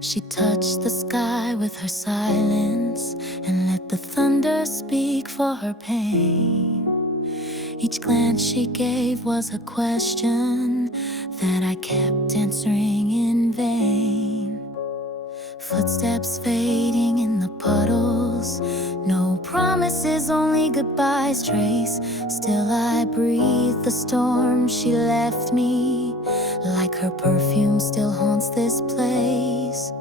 She touched the sky with her silence and let the thunder speak for her pain. Each glance she gave was a question that I kept answering in vain. Footsteps fading in the puddles, no promises, only goodbyes trace. Still I breathe the storm she left me, like her perfume still haunts this place.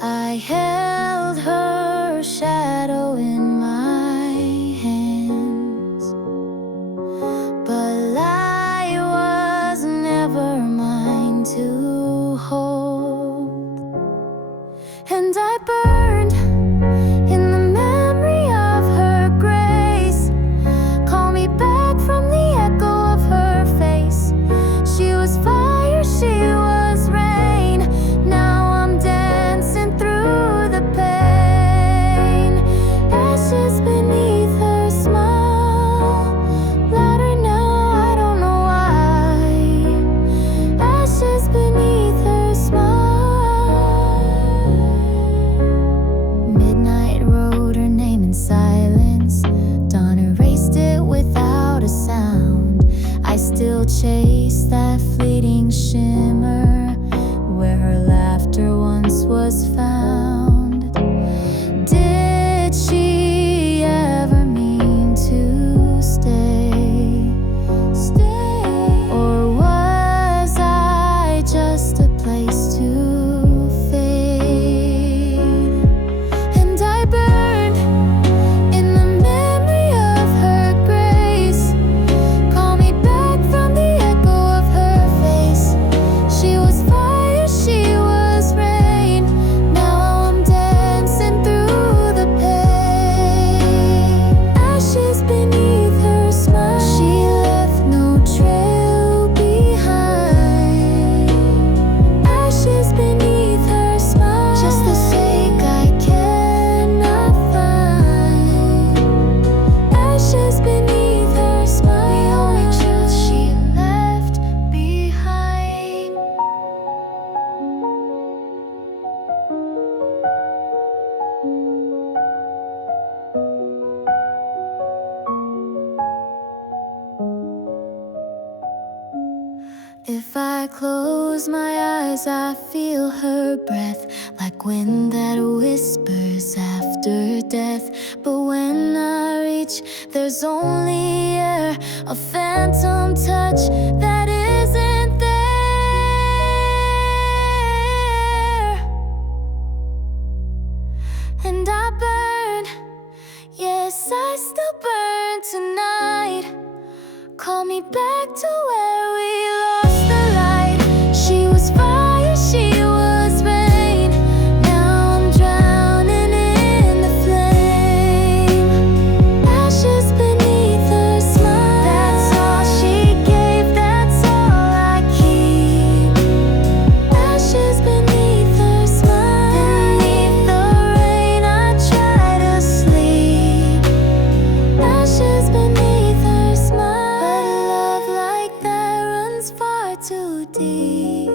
I held her shadow in my hands, but light was never mine to hold. And I burned in the memory of her grace. Call me back from the echo of her face. She was fire, she was rain. Now I'm dancing through the pain. Ashes beneath her smile, louder now, I don't know why. Ashes beneath her smile. Midnight wrote her name in silence. Dawn erased it without a sound. I still chase that fleeting shimmer where her laughter once was found. Did she ever mean to stay? Or was I just a place to fade? And I burned in the memory of her grace. Call me back from the echo of her face. She was fire, she was rain. Now I'm dancing through the pain. Ashes beneath her smile. She left no trail behind. Ashes beneath her smile. Just the sake I cannot find. Ashes beneath her smile. The only truth she left behind. If I close my eyes, I feel her breath, like wind that whispers after death. But when I reach, there's only air, a phantom touch that isn't there. And I burn, yes, I still burn tonight. Call me back to where we lost the light. She was fire, she was rain. Now I'm drowning in the flame. Ashes beneath her smile. That's all she gave, that's all I keep. Ashes beneath her smile. Beneath the rain, I try to sleep. Ashes beneath her smile. But a love like that runs far too deep.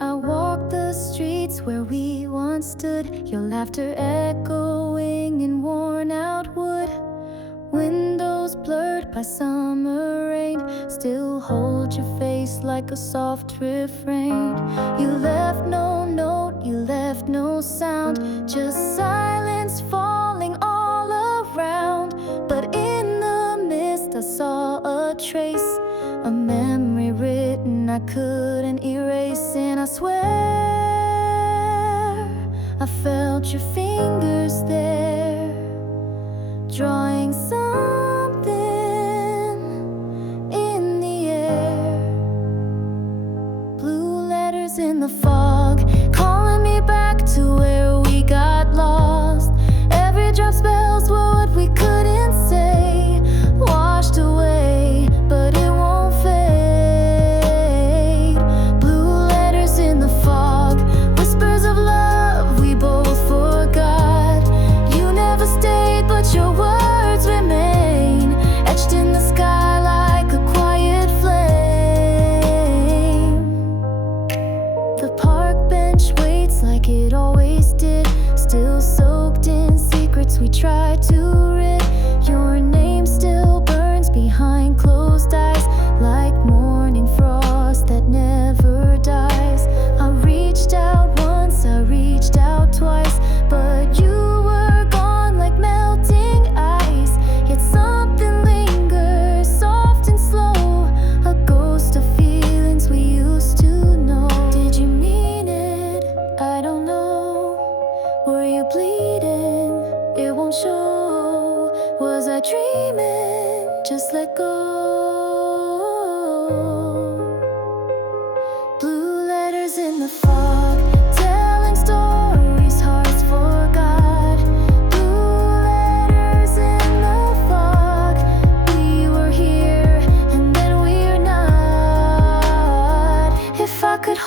I walk the streets where we once stood, your laughter echoing in worn out wood. Windows blurred by summer rain still hold your face like a soft refrain. You left no note, you left no sound, just silence falling all around. But in the mist I saw a trace, a memory written I couldn't erase. And I swear I felt your fingers there, drawing something in the air.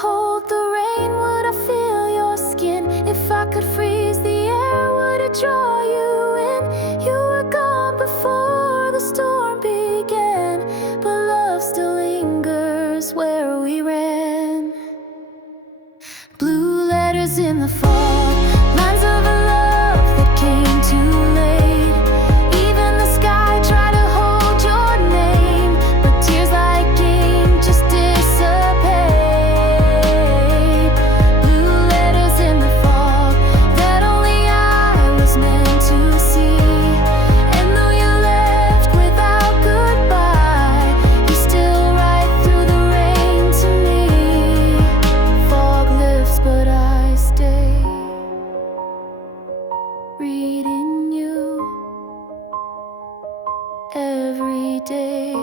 hold the rain, would I feel your skin? If I could freeze the air, would it draw you in? You were gone before the storm began, but love still lingers where we ran. Blue letters in the fall, lines of a love that came too late. Even the sky tried to hold your name, but tears like ink just dissipate. Blue letters in the fall that only I was meant to see. And though you left without goodbye, you still write through the rain to me. Fog lifts, but I stay, reading you every day.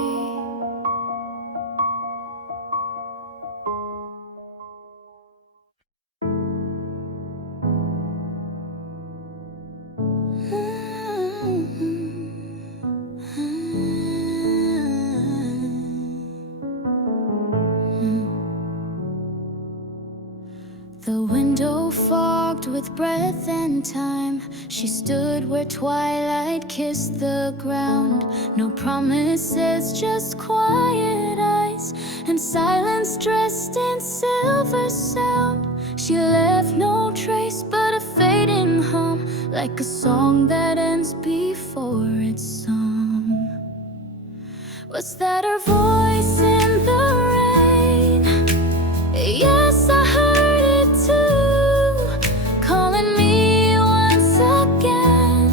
The window fogged with breath and time, she stood where twilight kissed the ground. No promises, just quiet eyes and silence dressed in silver sound. She left no trace but a fading hum, like a song that ends before it's sung. Was that her voice in the rain? Yes, I heard it too, calling me once again,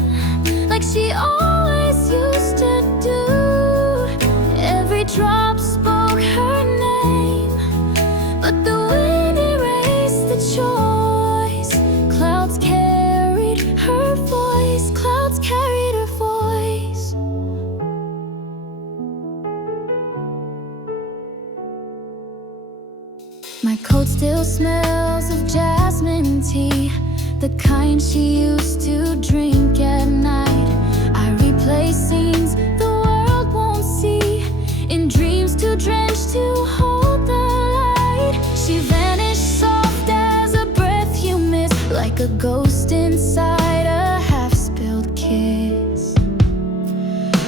like she always used to do. Every drop spoke her name, but the wind erased the choice. Clouds carried her voice, clouds carried her voice. My coat still smells of jasmine tea, the kind she used to drink at night. I replay scenes the world won't see, in dreams too drenched to hold the light. She vanished soft as a breath you miss, like a ghost inside a half-spilled kiss.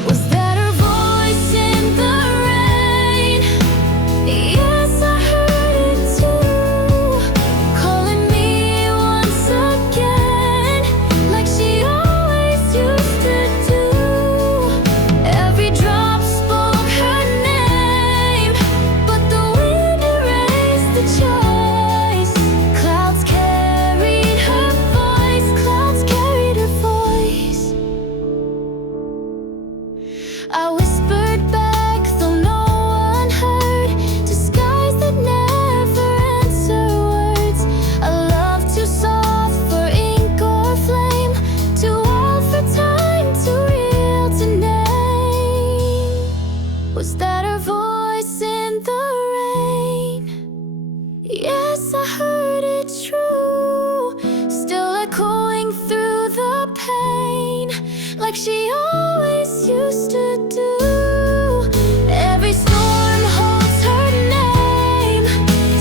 Was that her voice in the rain? Yes, I heard it too, calling me once again, like she always used to do. Every drop spoke her name, but the wind erased the choice. Clouds carried her voice, clouds carried her voice. I whispered back, though no one heard, to skies that never answer words. A love too soft for ink or flame, too old for time, too real to name. Was that her voice in the rain? Yes, I heard it true, still echoing through the pain, like she always used to do. Every storm holds her name,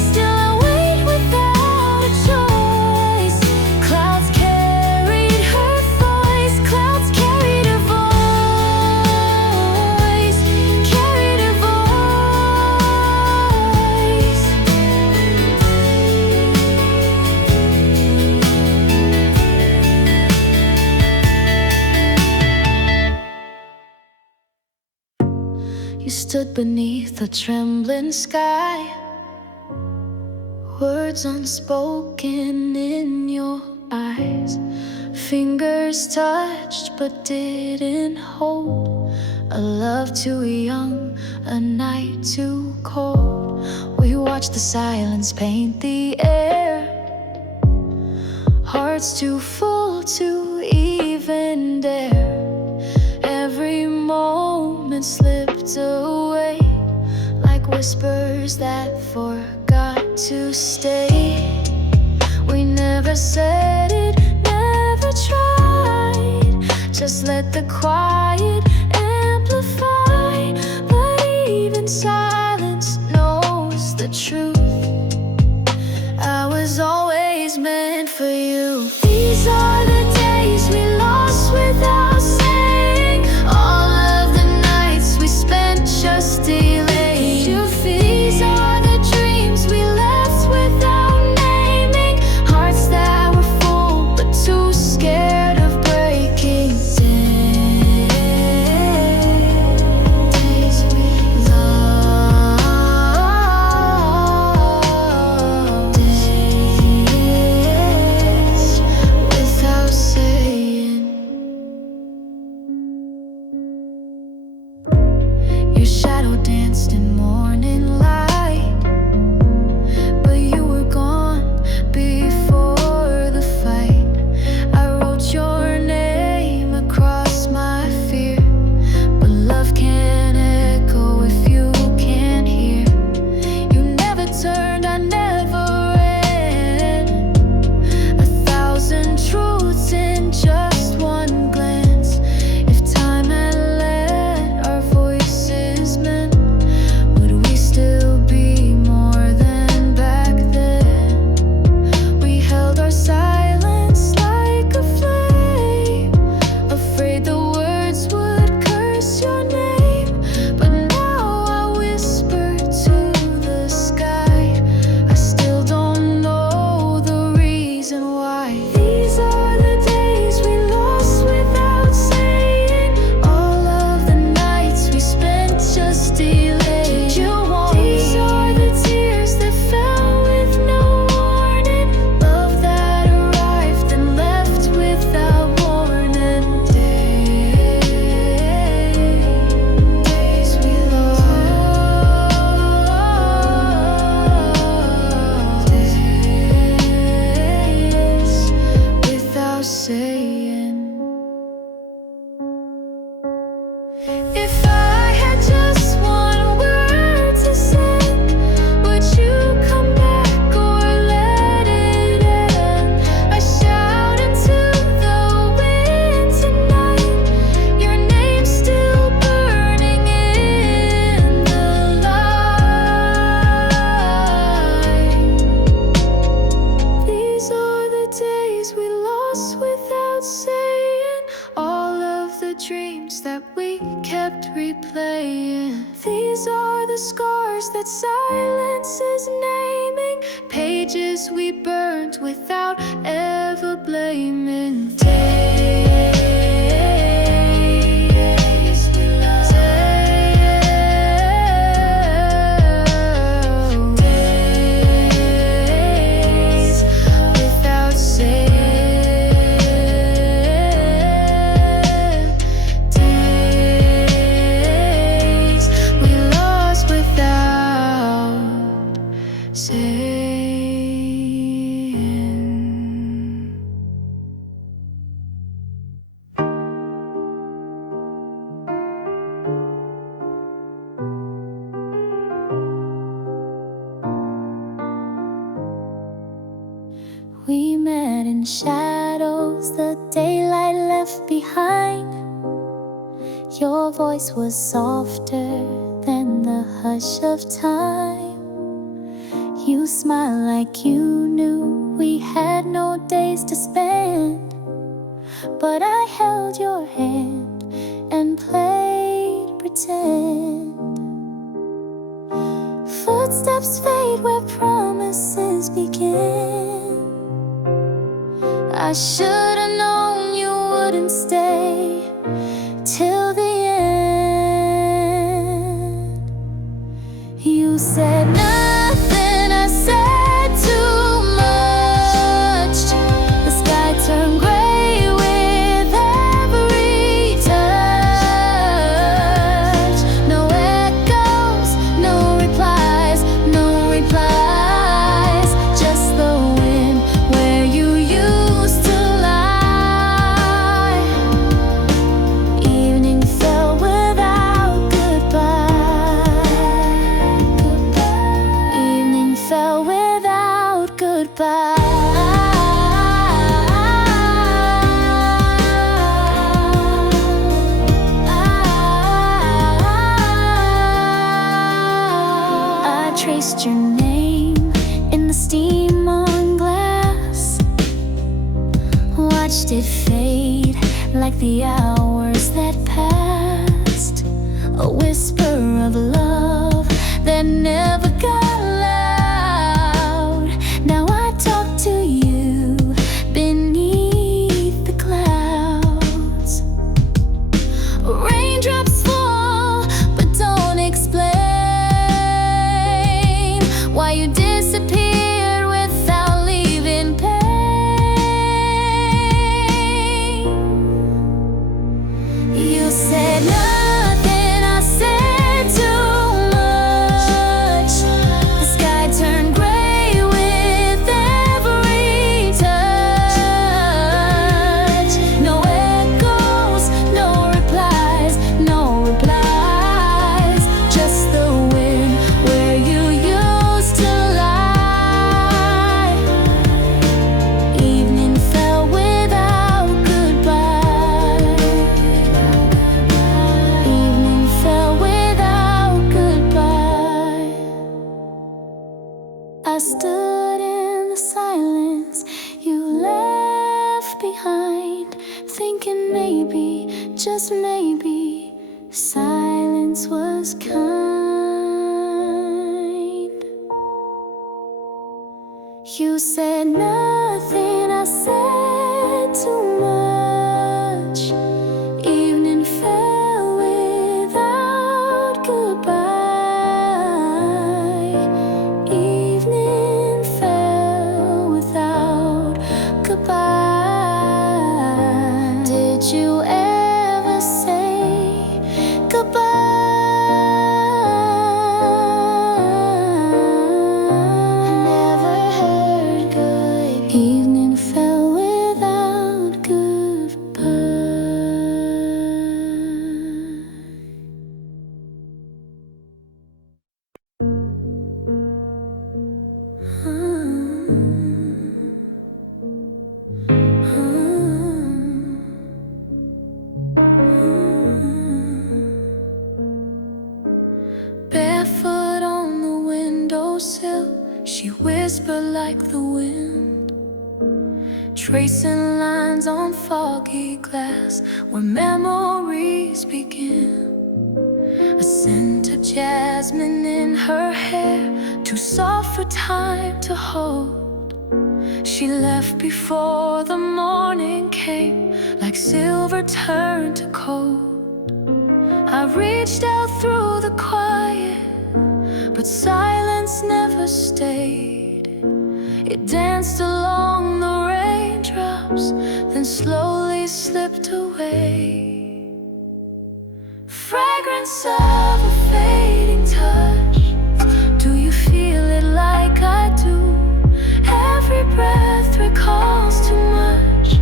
still I wait without a choice. Clouds carried her voice, clouds carried her voice, carried her voice. You stood beneath a trembling sky, words unspoken in your eyes. Fingers touched but didn't hold. A love too young, a night too cold. We watched the silence paint the air, hearts too full to even dare. Every moment slipped away, like whispers that forgot to stay. We never said it, never tried, just let the quiet amplify. But even silence knows the truth. silence is naming pages we burned without ever blaming. We met in shadows the daylight left behind. Your voice was softer than the hush of time. You smiled like you knew we had no days to spend. But I held your hand and played pretend. Footsteps fade where promises begin. I should've known you wouldn't stay till the end. You said nothing, I said too much. The sky turned gray with every touch. No echoes, no replies, no replies. Just the wind where you used to lie. Evening fell without goodbye. Evening fell without goodbye. I traced your name in the steam on glass. Watched it fade like the hours that passed. A whisper of love that never got loud. Now I talk to you beneath the clouds. Raindrops fall but don't explain why you disappeared without leaving pain. You said nothing, I said too much. The sky turned gray with every touch. No echoes, no replies, no replies. Just the wind where you used to lie. Evening fell without goodbye. Evening fell without goodbye. I stood in the silence you left behind, thinking maybe, just maybe, silence was kind. You said nothing, I said too much. Evening fell without goodbye. Evening fell without goodbye. Did you ever say goodbye? Never heard good. Evening fell without goodbye. Barefoot on the windowsill, she whispered like the wind, tracing lines on foggy glass where memories begin. A scent to jasmine in her hair, too soft for time to hold. She left before the morning came, like silver turned to gold. I reached out through the quiet, but silence never stayed. It danced along the raindrops, then slowly slipped away. Fragrance of a fading touch. Do you feel it like I do? Every breath recalls too much.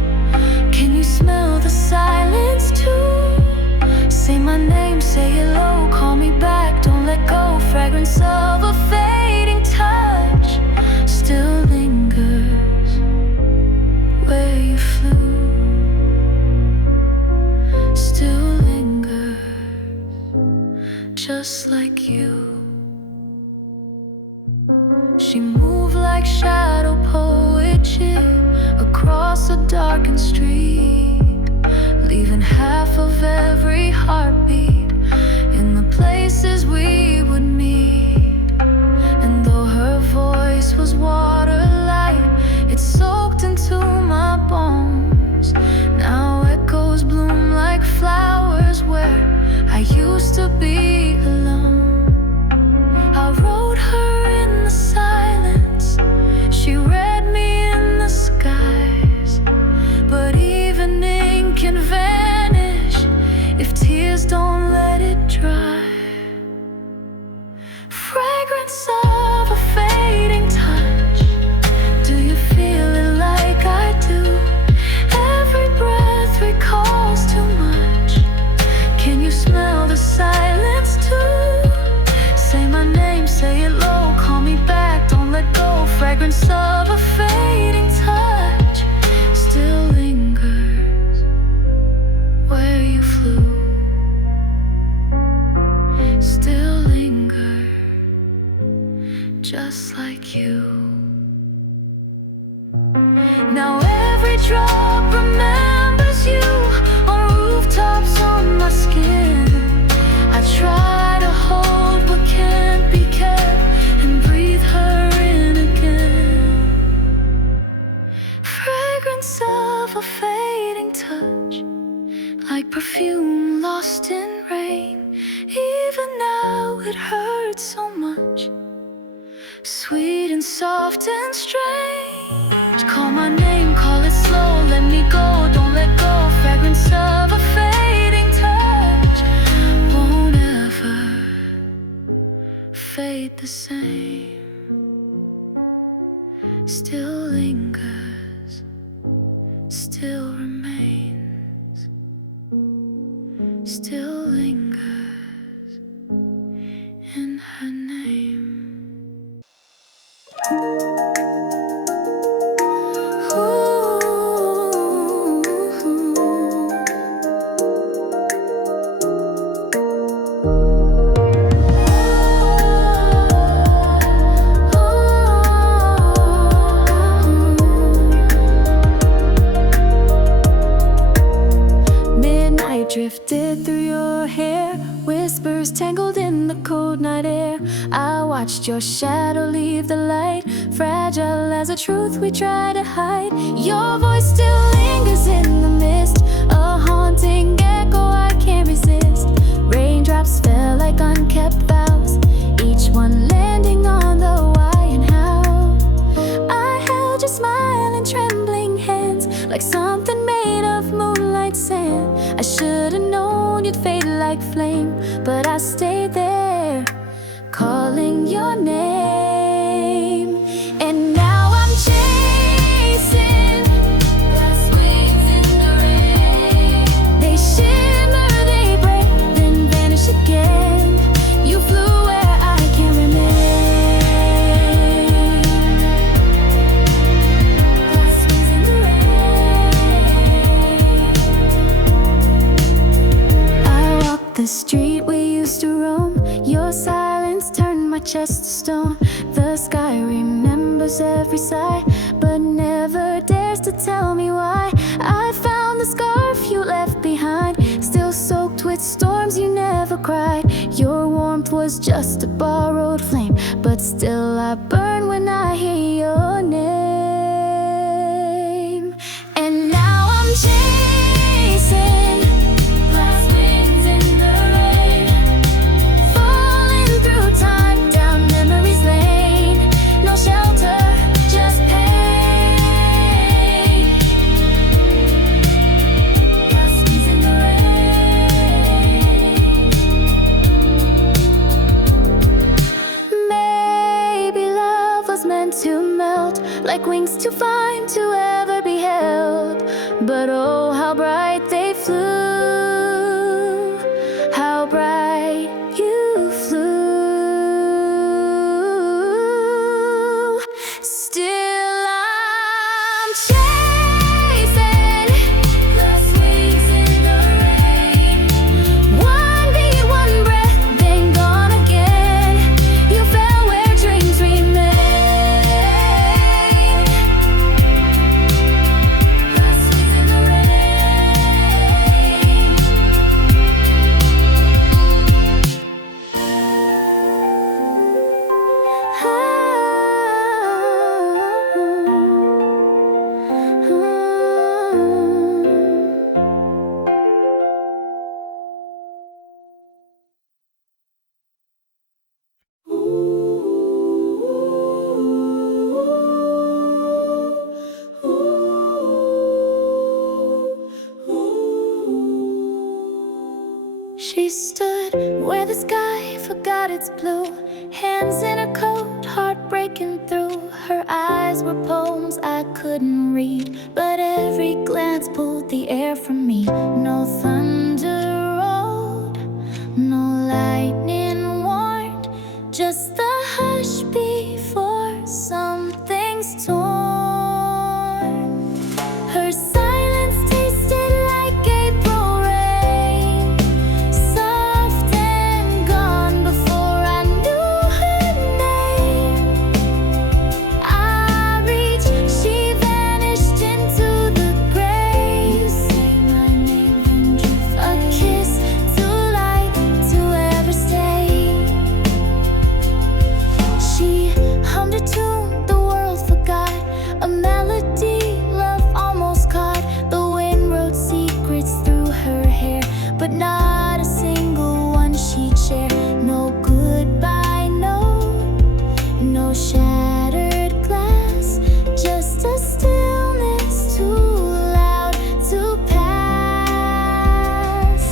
Can you smell the silence too? Say my name, say hello, call me back, don't let go. Fragrance of a fading touch still lingers where you flew. Still lingers just like you. She moved like shadow poetry across a darkened street, leaving half of every heartbeat in the places we would meet. And though her voice was water light, it soaked into my bones. Now echoes bloom like flowers where I used to be alone. I wrote her in the silence, she read me in the skies. But even ink can vanish if tears don't let it dry. Fragrance of a fading touch. Do you feel it like I do? Every breath recalls too much. Can you smell the silence too? Say my name, say it low, call me back, don't let go. Fragrance of a fading touch still lingers where you flew. Still linger just like you. Now every drop remembers you on rooftops, on my skin. I try to hold what can't be kept and breathe her in again. Fragrance of a fading touch, like perfume lost in rain. Even now it hurts so much, sweet and soft and strange. Call my name, call it slow, let me go, don't let go. Fragrance of a fading touch won't ever fade the same. Still lingers, still remains. Still lingers in her name. Drifted through your hair, whispers tangled in the cold night air. I watched your shadow leave the light, fragile as a truth we try to hide. Your voice still lingers in the mist, a haunting echo I can't resist. Raindrops fell like unkept vows, each one landing on the why and how. I held your smiling, trembling hands like something made of moonlight sand. I should've known you'd fade like flame, but I stayed there, calling your name. And now I'm chasing glass wings in the rain. They shimmer, they break, then vanish again. You flew where I can't remain. Glass wings in the rain. I walked the street we used to roam. Your silence turned my chest to stone. The sky remembers every sigh, but never dares to tell me why. I found the scarf you left behind, still soaked with with storms you never cried. Your warmth was just a borrowed flame, but still I burn when I hear your name. And now I'm chasing glass wings in the rain, falling through time down memories lane. No shelter, just pain. Glass wings in the rain. Maybe love was meant to melt, like wings too fine to ever be held. But oh, how bright they flew, how bright you flew. Still I'm chasing glass wings in the rain. One beat, one breath, then gone again. You fell where dreams remain. Glass wings in the rain. She stood where the sky forgot its blue, hands in her coat, heart breaking through. Her eyes were poems I couldn't read, but every glance pulled the air from me. No thunder rolled, no lightning warned, just the hush before something's torn. Her silence tasted like April rain, soft and gone before I knew her name. I reached, she vanished into the grave. You say my name, then drift, a kiss too light to ever stay. She hummed a tune the world forgot, a melody love almost caught. The wind wrote secrets through her hair, but not a single one she'd share. No goodbye note, no shattered glass, just a stillness too loud to pass.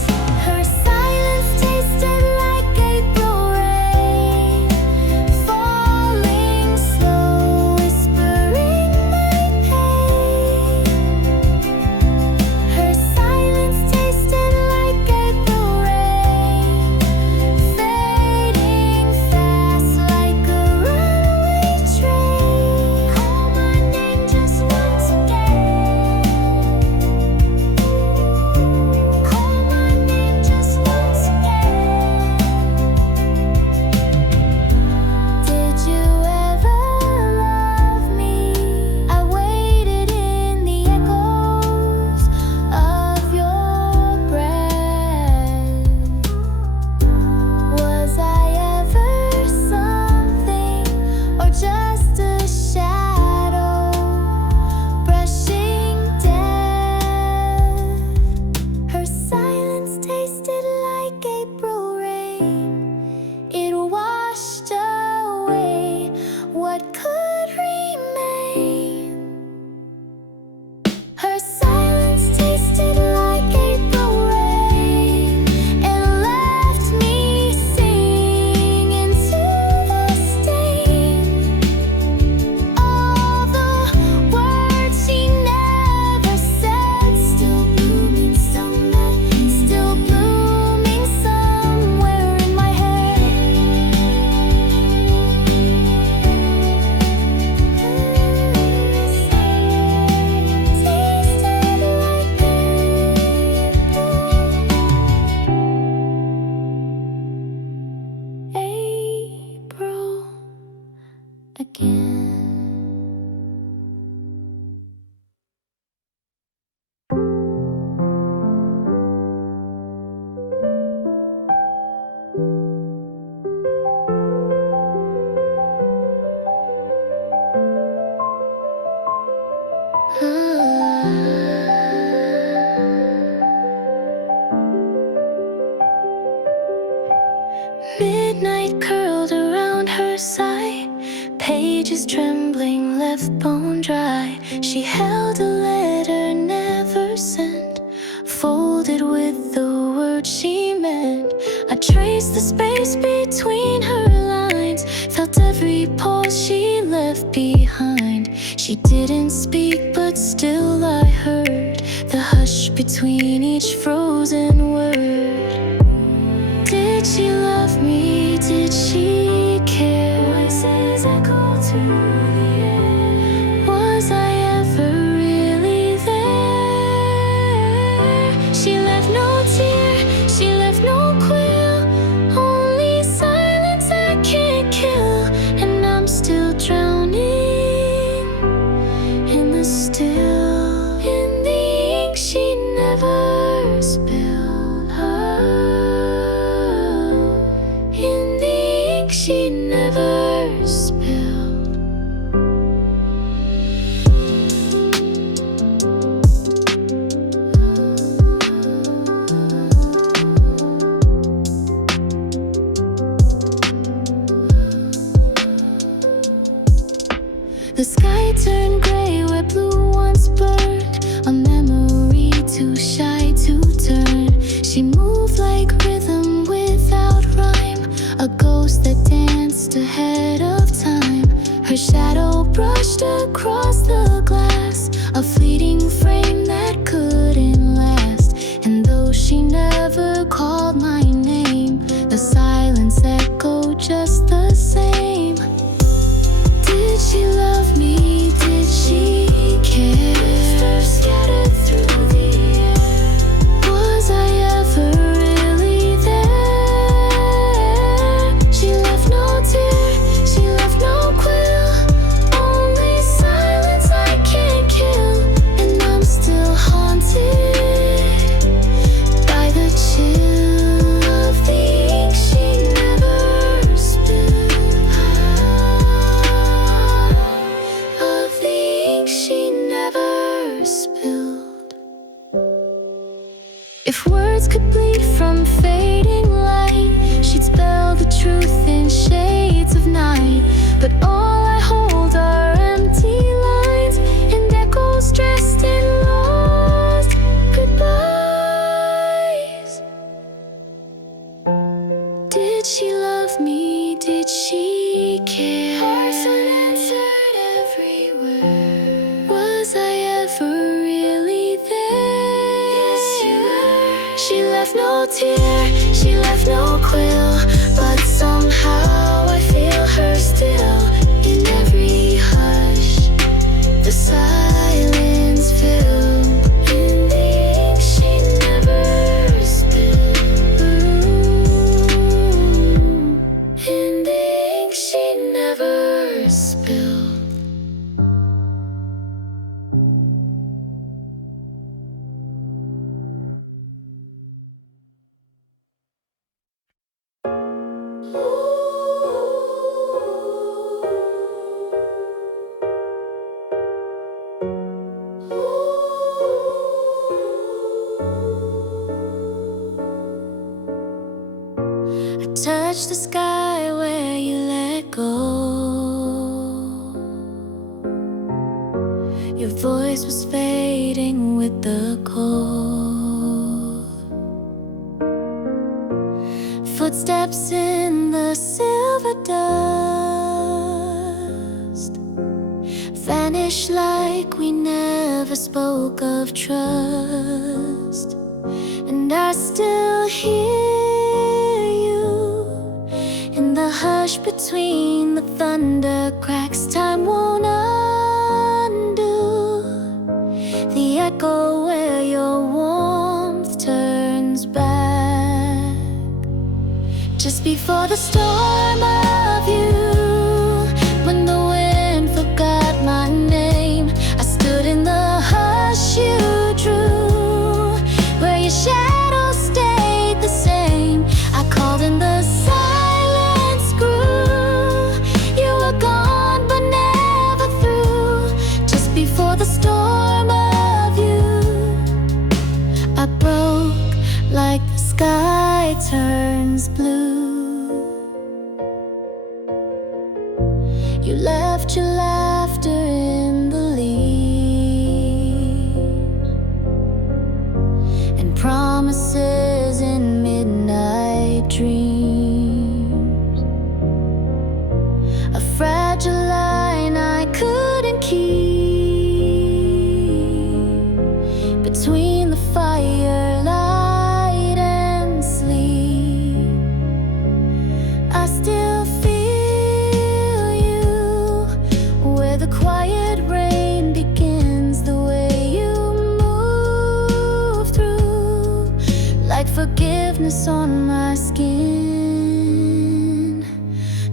Her silence tasted like April rain, falling slow, whispering my pain. Her silence tasted like April rain, fading fast like a runaway train. Call my name just once again. Call my name just once again. Did you ever love me? I waited in the echoes of your breath. Was I ever something, or just a shadow brushing death? Her silence tasted like April rain, it washed away what could remain. Her silence tasted like April rain, and left me singing to the stain. All the words she never said, still blooming somewhere, still blooming somewhere in my head. Tasted like April again. pages trembling, left bone dry. She held a letter never sent, folded with the words she meant. I traced the space between her lines, felt every pause she left behind. She didn't speak, but still I heard the hush between each frozen word. Did she love me? Did she care? Voices echo through the air. Was I ever really there? She left no tear, she left no quill, only silence I can't kill. And I'm still drowning in the still, in the ink she never spilled. In the ink she never spilled. The sky turned gray where blue once burned, a memory too shy to turn. She moved like rhythm without rhyme, a ghost that danced ahead of time. Her shadow brushed across the glass, a fleeting frame that couldn't last. And though she never called my name, the silence echoed just the same. Did she love me? Did she care? Whispers scattered through the air. Was I ever really there? She left no tear, she left no quill, only silence I can't kill. And I'm still haunted by the chill of the ink she never spilled. Of the ink she never spilled. If words could bleed from fading light, she'd spell the truth in shades of night. But all I hold are empty lines and echoes dressed in lost goodbyes. Did she love me? Did she care? Hearts unanswered everywhere. Was I ever really there? Yes, you were. She left no tear, she left no quill, but somehow I feel her still. In every hush, the silence filled. In the ink she never spilled. In the ink she never spilled. I touched the sky where you let go. Your voice was fading with the cold. Footsteps in the silver dust vanish like we never spoke of trust. And I still hear you in the hush between the thunder cracks. Time won't undo the echo where your warmth turns back. Just before the storm of you, when the wind forgot my name, I stood in the hush you drew, where your shadow stayed the same. I called and the silence grew. You were gone but never through. Just before the storm of you, I broke like the sky turns blue. left your laughter in the leaves and promises in midnight dreams. A fragile line I couldn't keep between the firelight and sleep. I still feel you where the quiet rain begins, the way you move through, like forgiveness on my skin.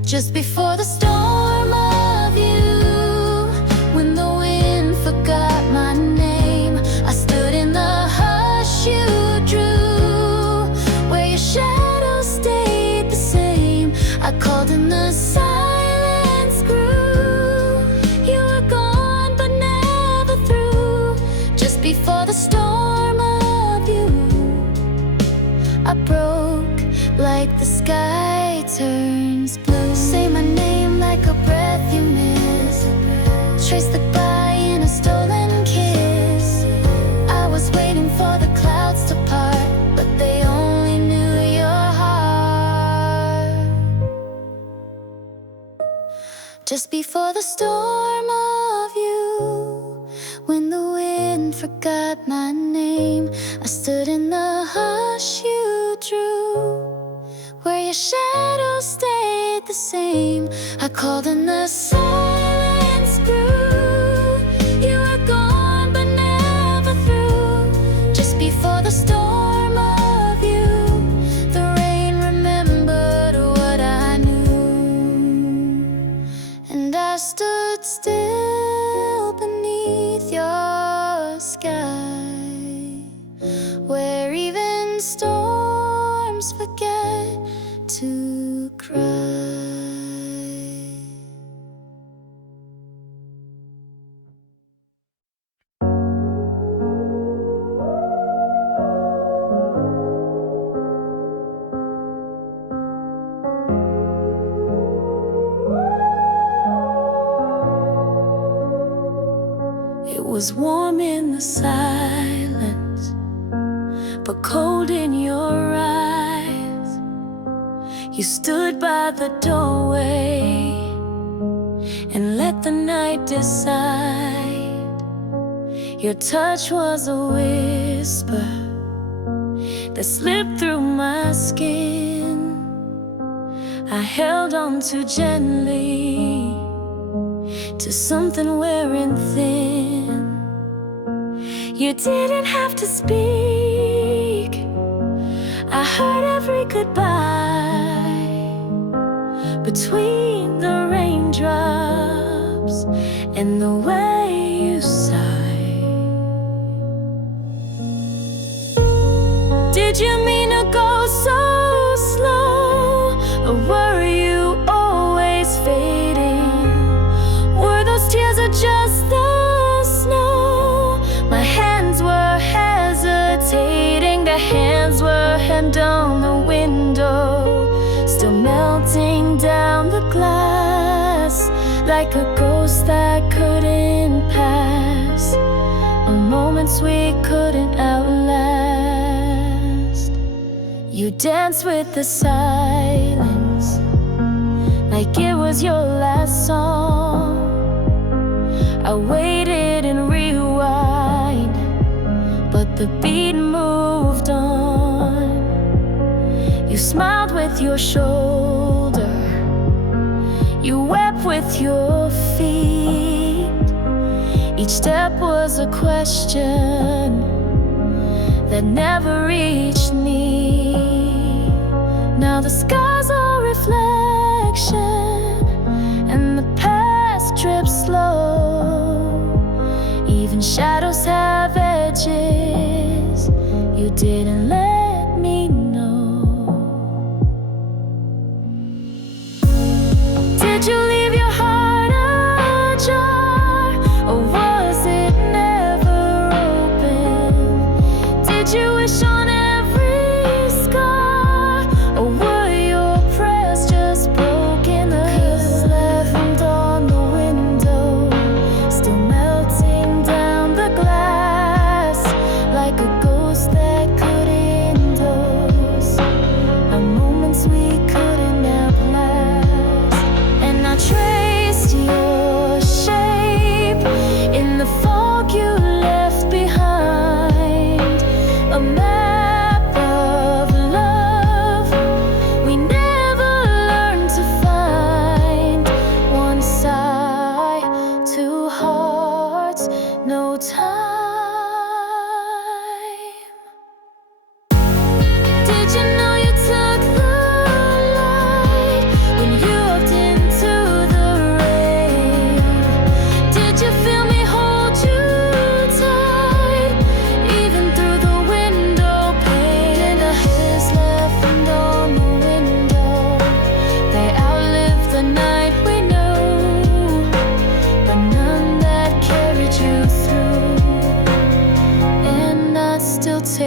Just before the storm of you, when the wind forgot my name, I stood in the hush you drew, where your shadow stayed the same. I called and the silence grew. You were gone but never through. Just before the storm of you, I broke like the sky turns blue. Say my name like a breath you miss. Trace the goodbye in a stolen kiss. I was waiting for the clouds to part, but they only knew your heart. Just before the storm of you, when the wind forgot my name, I stood in the hush you drew, where your shadow stayed the same. I called and the silence grew. You were gone but never through. Just before the storm of you, the rain remembered what I knew. And I stood still beneath your sky, where even storms forget to cry. It was warm in the silence, but cold in your eyes. You stood by the doorway and let the night decide. Your touch was a whisper that slipped through my skin. I held on too gently to something wearing thin. You didn't have to speak, I heard every goodbye between the raindrops and the way you sighed. Did you mean to go so slow, or were you always fading? Were those tears or just the snow? My hands were hesitating, the hands were hand on the window, still melting down the glass like a ghost that couldn't pass, or moments we couldn't outlast. You danced with the silence like it was your last song. I waited and rewind, but the beat moved on. You smiled with your shoulder, you wept with your feet. Each step was a question that never reached me. Now the skies are reflection, and the past drips slow. Even shadows have edges, you didn't let me know. Did you leave your heart ajar, or was it never open? Did you wish on every scar, or were your prayers just broken? The kiss left on the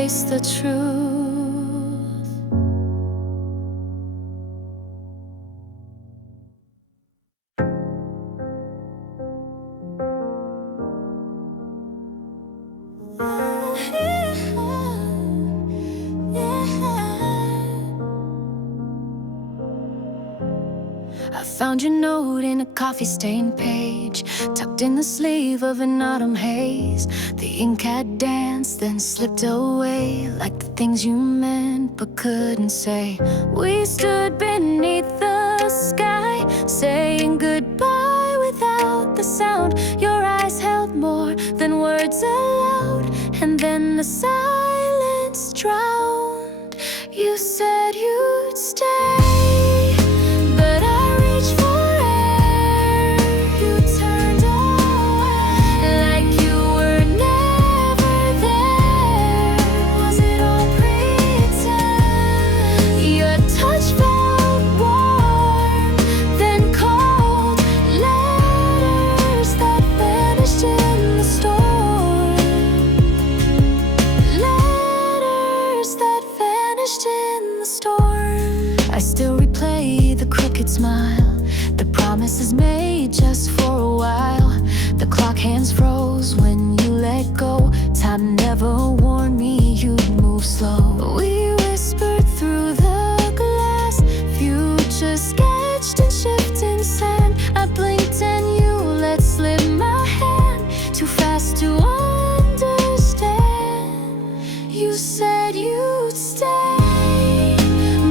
face the truth. I found your note in a coffee-stained page, tucked in the sleeve of an autumn haze. The ink had danced, then slipped away, like the things you meant but couldn't say. We stood beneath the sky, saying goodbye without the sound. Your eyes held more than words allowed, and then the silence drowned. You said you'd stay, but I reached for air. You turned away, like you were never there. Was it all pretend? Your touch felt warm, then cold. Letters that vanished in the storm. Letters that vanished in the storm. I still replay the crooked smile, the promises made just for a while. The clock hands froze when you let go. Time never warned me you'd move slow. We whispered through the glass, future sketched in shifting sand. I blinked and you let slip my hand, too fast to understand. You said you'd stay,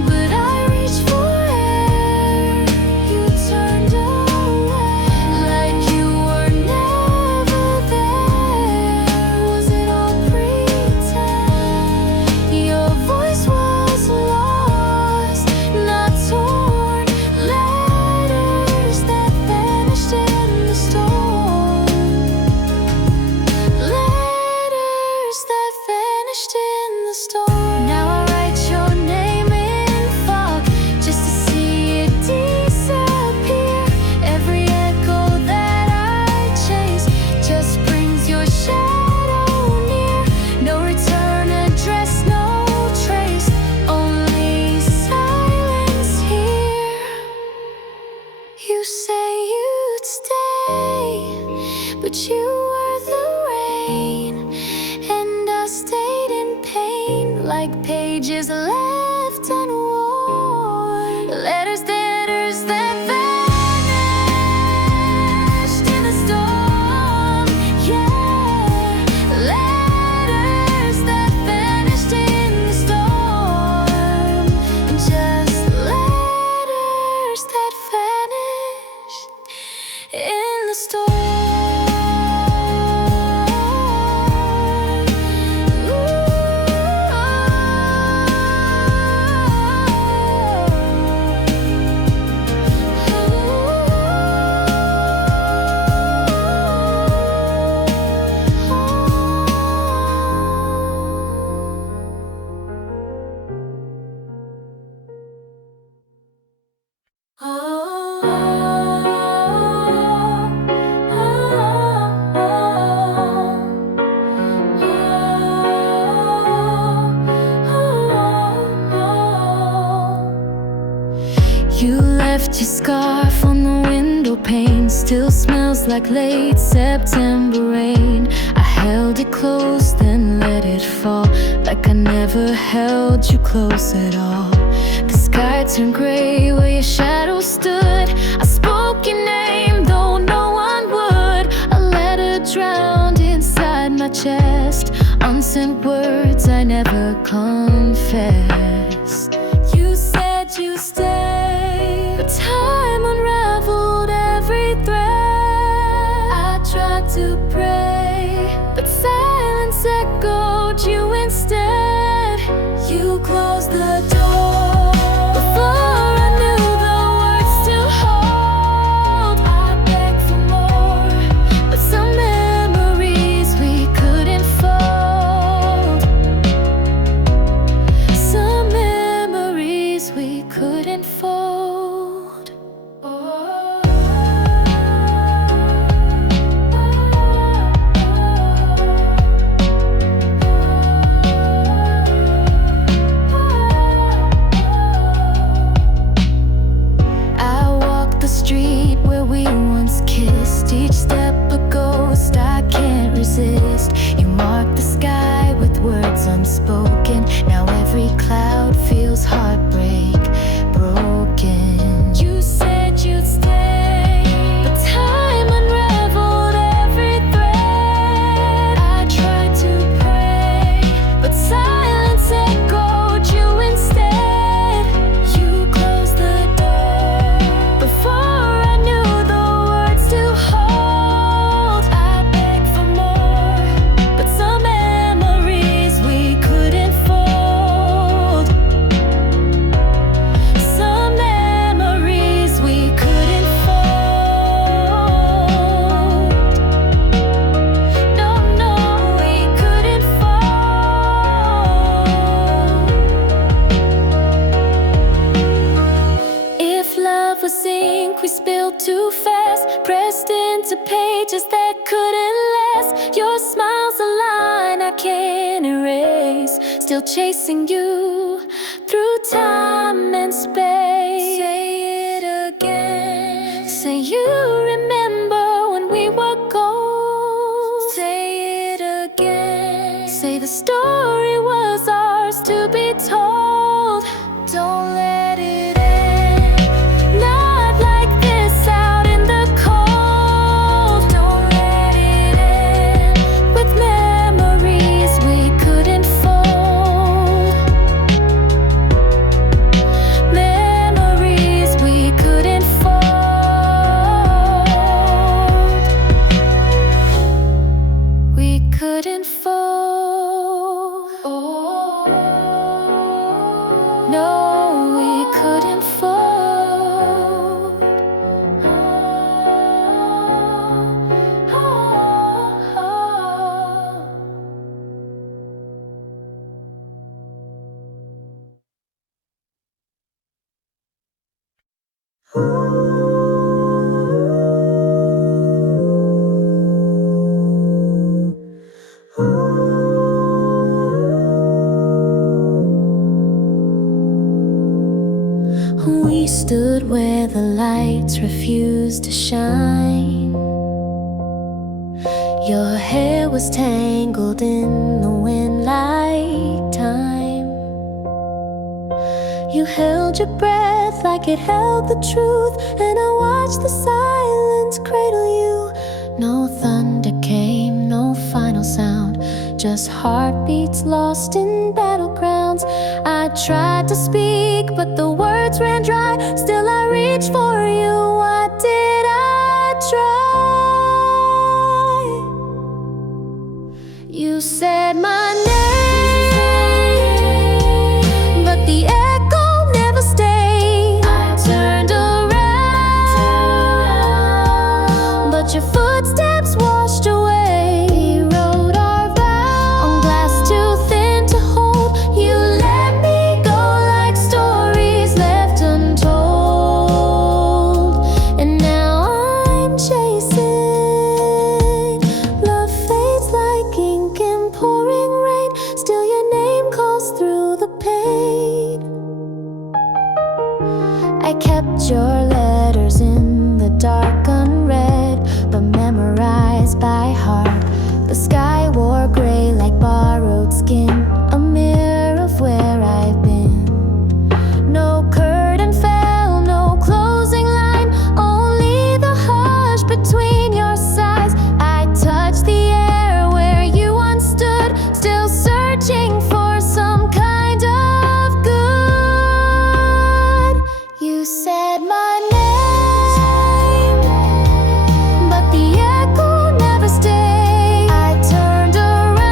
but I reached for air. You turned away, like you were never there. Was it all pretend? Your voice was lost, not torn. Letters that vanished in the storm. Letters that vanished in the storm. Now I write your name in fog, just to see it disappear. Every echo that I chase just brings your shadow near. No return address, no trace, only silence here. You say you'd stay, but you were the rain, and I stayed in pain, like pages left unworn. Letters that vanished in the storm. Yeah, letters that vanished in the storm. Just letters that vanished in the storm. You left your scarf on the window pane, still smells like late September rain. I held it close, then let it fall, like I never held you close at all. The sky turned gray where your shadow stood. I spoke your name, though no one would. A letter drowned inside my chest, unsent words I never confessed. You said you stay, but time unraveled every thread. I tried to pray, but silence echoed you instead. You closed the door before I knew the words to hold. I begged for more, but some memories we couldn't fold. Some memories we couldn't fold. to pages that couldn't last. Your smile's a line I can't erase. Still chasing you through time and space. Say it again. Say you remember when we were gold. Say it again. Say the story was ours to be told. Don't let it end. Not like this out in the cold. Don't let it end. With memories we couldn't fold. Memories we couldn't fold. We couldn't fold. No, we couldn't fold. We stood where the lights refused to shine. Your hair was tangled in the wind like time. You held your breath like it held the truth, and I watched the silence cradle you. No thunder came, no final sound, just heartbeats lost in battlegrounds. I tried to speak, but the words ran dry. Still I reached for you. Why did I try? You said my name, but the echo never stayed. I turned around, but your footsteps washed away. We wrote our vows on glass too thin to hold. You let me go like stories left untold. And now I'm chasing. Love fades like ink in pouring rain. Still your name calls through the pain. I kept your letters in the dark unread, but memorized by heart. The sky wore gray like borrowed skin, a mirror of where I've been. No curtain fell, no closing line, only the hush between your sighs. I touched the air where you once stood, still searching for some kind of good. You said my name, but the echo never stayed. I turned around,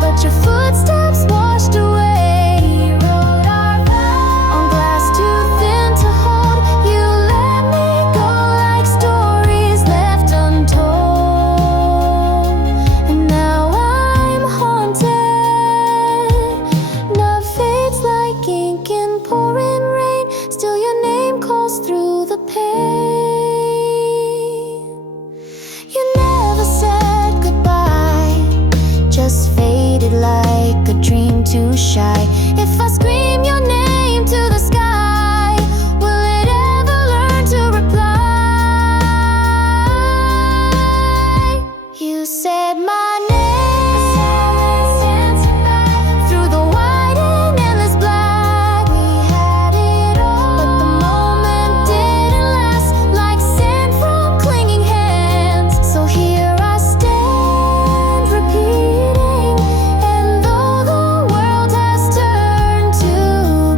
but your footsteps washed away. We wrote our vows on glass too thin to hold. You let me go like stories left untold. And now I'm haunted. Love fades like ink in pouring rain. Still your name calls through the pain. You never said goodbye, just faded like a dream too shy. If I scream your name to the sky, will it ever learn to reply? You said my name through the white and endless black. We had it all, but the moment didn't last. Like sand from clinging hands, so here I stand repeating. And though the world has turned to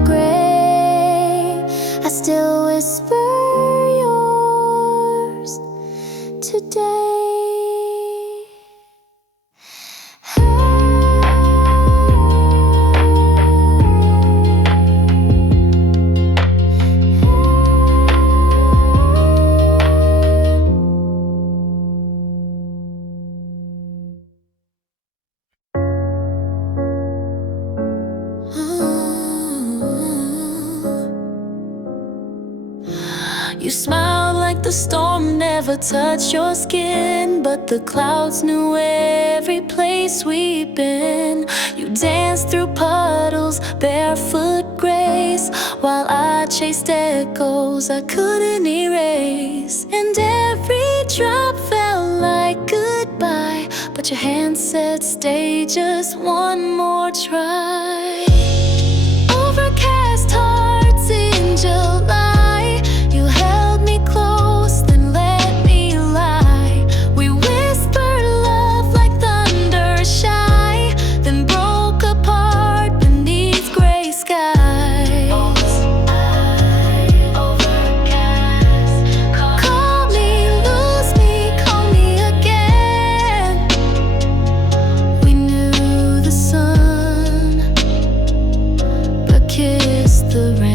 gray, I still whisper yours today. You smiled like the The storm never touched your skin, but the clouds knew every place we've been. You danced through puddles, barefoot grace, while I chased echoes I couldn't erase. And every drop felt like goodbye, but your hand said stay just one more try. Overcast hearts in July, you held me close, then let me lie. We whispered love like thunder shy, then broke apart beneath gray skies. Call me, lose me, call me again. We knew the sun, but kissed the rain.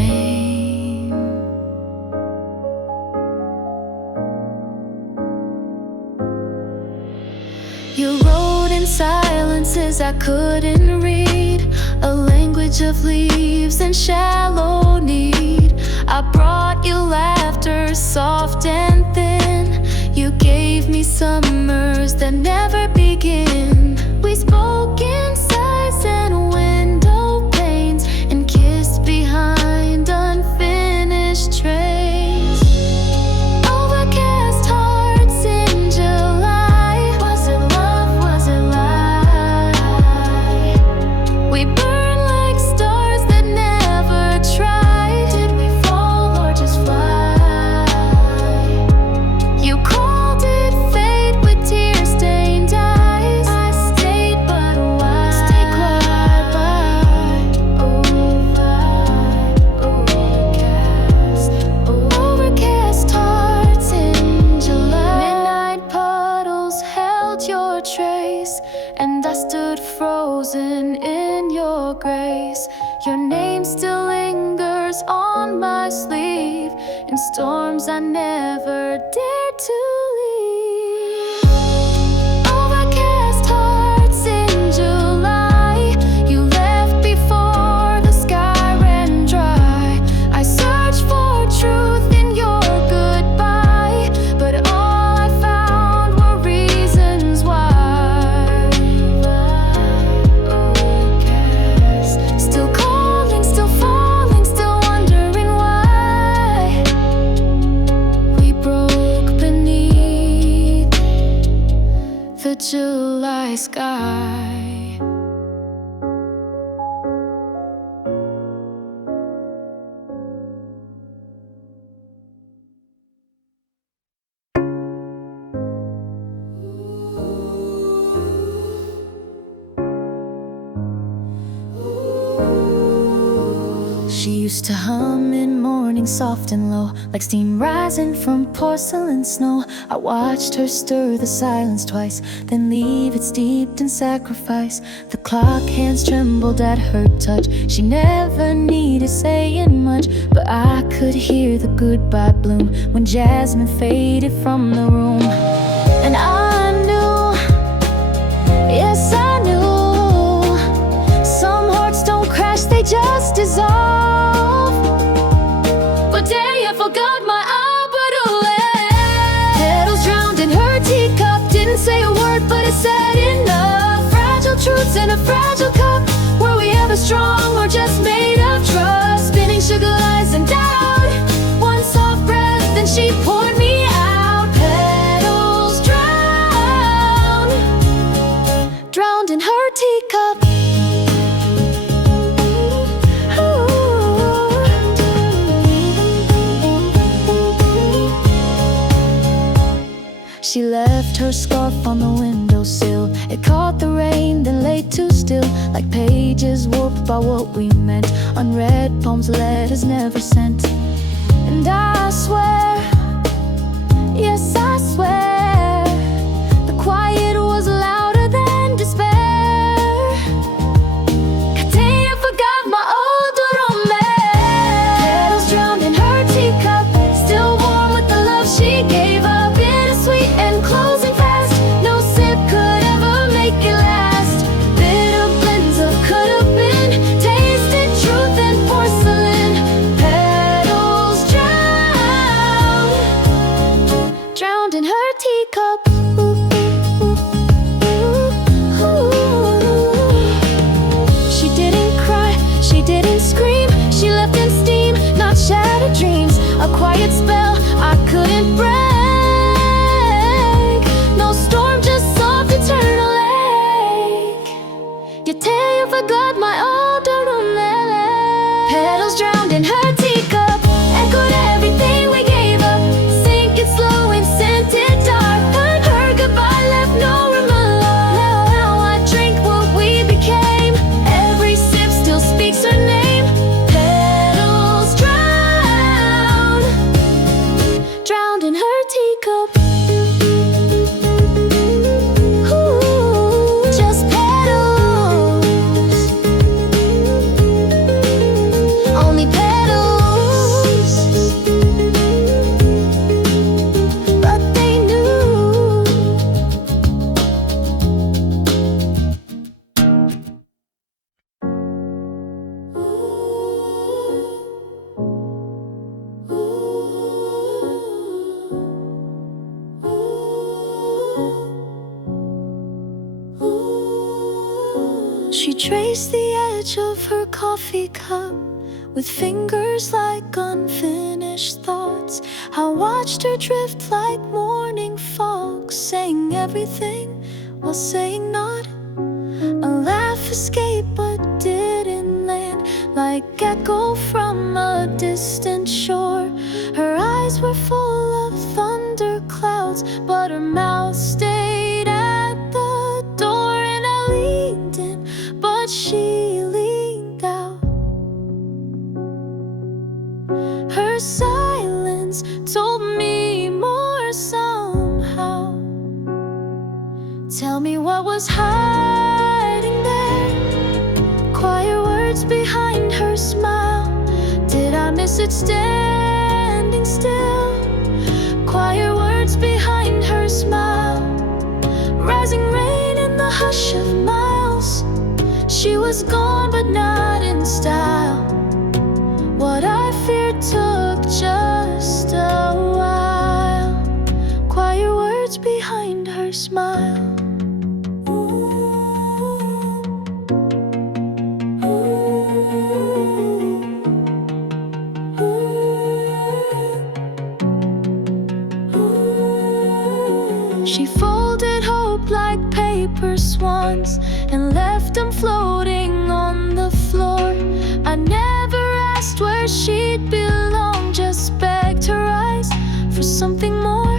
You wrote in silences I couldn't read, a language of leaves and shallow need. I brought you laughter, soft and thin. You gave me summers that never begin. We spoke in sighs and window panes, and kissed behind unfinished trains. Overcast hearts in July, was it love, was it lie? We burned like stars that never tried. Did we fall or just fly? You called it fate with tear-stained eyes. I stayed, but why? Stay quiet by overcast. Overcast hearts in July. Midnight puddles held your trace, and I stood frozen in your grace. Your name still lingers on my sleeve, in storms I never dared to leave. Overcast hearts in July, you left before the sky ran dry. I searched for truth in your goodbye, but all I found were reasons why. Overcast, still calling, still falling, still wondering why. We broke beneath the July sky. She used to hum in morning soft and low, like steam rising from porcelain snow. I watched her stir the silence twice, then leave it steeped in sacrifice. The clock hands trembled at her touch. She never needed saying much, but I could hear the goodbye bloom when jasmine faded from the room. And I knew, yes I knew, some hearts don't crash, they just dissolve. But day I forgot my abadule. Petals drowned in her teacup, didn't say a word but it said enough. Fragile truths in a fragile cup, were we ever strong or just made of trust? Spinning sugar lies and doubt, one soft breath then she poured me out. Petals drowned, drowned in her teacup. She left her scarf on the windowsill. It caught the rain, then lay too still, like pages warped by what we meant. Unread poems, letters never sent. And I swear, yes I swear, the quiet was louder than despair. Kataya forgot my old romance. Petals drowned in her teacup, still warm with the love she gave up. Bittersweet and closing fast, no sip could ever make it last. Bitter blends of could have been, tasted truth and porcelain. Petals drowned. drowned in her teacup. She didn't cry, she didn't scream. She left in steam, not shattered dreams. A quiet spell I couldn't break. No storm, just soft eternal lake. You tell you forgot my O.Overcast. Petals drowned in her teacup, echoed everything we gave up. Sink it slow and scented dark. Heard her goodbye, left no room alone. Now I drink what we became. Every sip still speaks her name. Petals drowned, drowned in her teacup. Ooh, just petals, only petals. But they knew. She traced the edge of her coffee cup with fingers like unfinished thoughts. I watched her drift like morning fog, saying everything while saying not. A laugh escaped but didn't land, like echo from a distant shore. Her eyes were full of thunder clouds, but her mouth stayed at the door. And I leaned in, but she leaned out. Her silence told me more somehow. Tell me what was hiding there. Quiet words behind her smile. Did I miss it standing still? Quiet words behind her smile. Rising rain in the hush of miles. She was gone but not in style. What I feared took just a while. Quiet words behind her smile. She folded hope like paper swans and left them floating on the floor. I never asked where she'd belong, just begged her eyes for something more.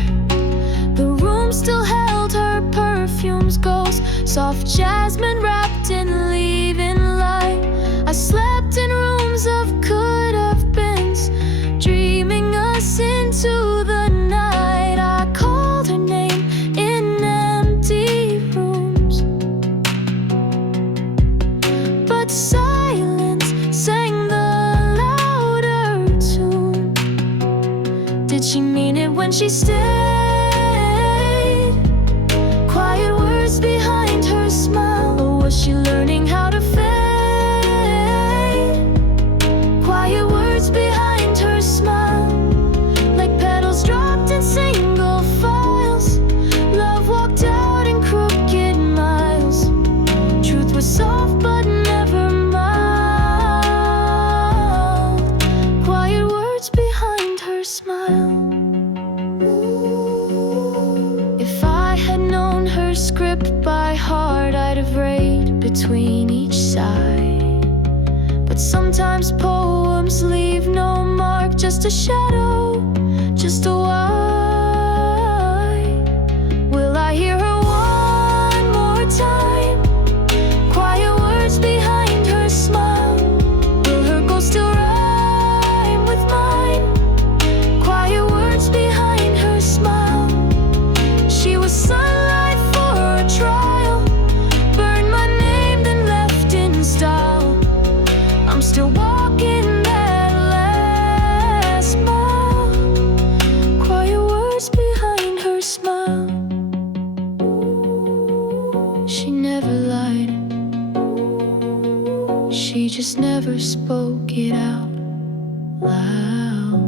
The room still held her perfume's ghost, soft jasmine wrapped in leaving light. I slept in rooms of could-have-beens, dreaming us into the night. I called her name in empty rooms, but silence sang the louder tune. Did she mean it when she stayed? Quiet words behind her smile, or was she learning how to fade? Quiet words behind her smile, like petals dropped in single files. Love walked out in crooked miles. Truth was soft but never mild. Quiet words behind her smile. If I had known her script by heart, I'd have read between each side. But sometimes poems leave no mark, just a shadow, just a why. Will I hear her one more time? Quiet words behind her smile. Will her ghost still rhyme with mine? Quiet words behind her smile. She was sunlight for a trial, burned my name then left in style. I'm still walking that last mile. Quiet words behind her smile. She never lied, she just never spoke it out loud.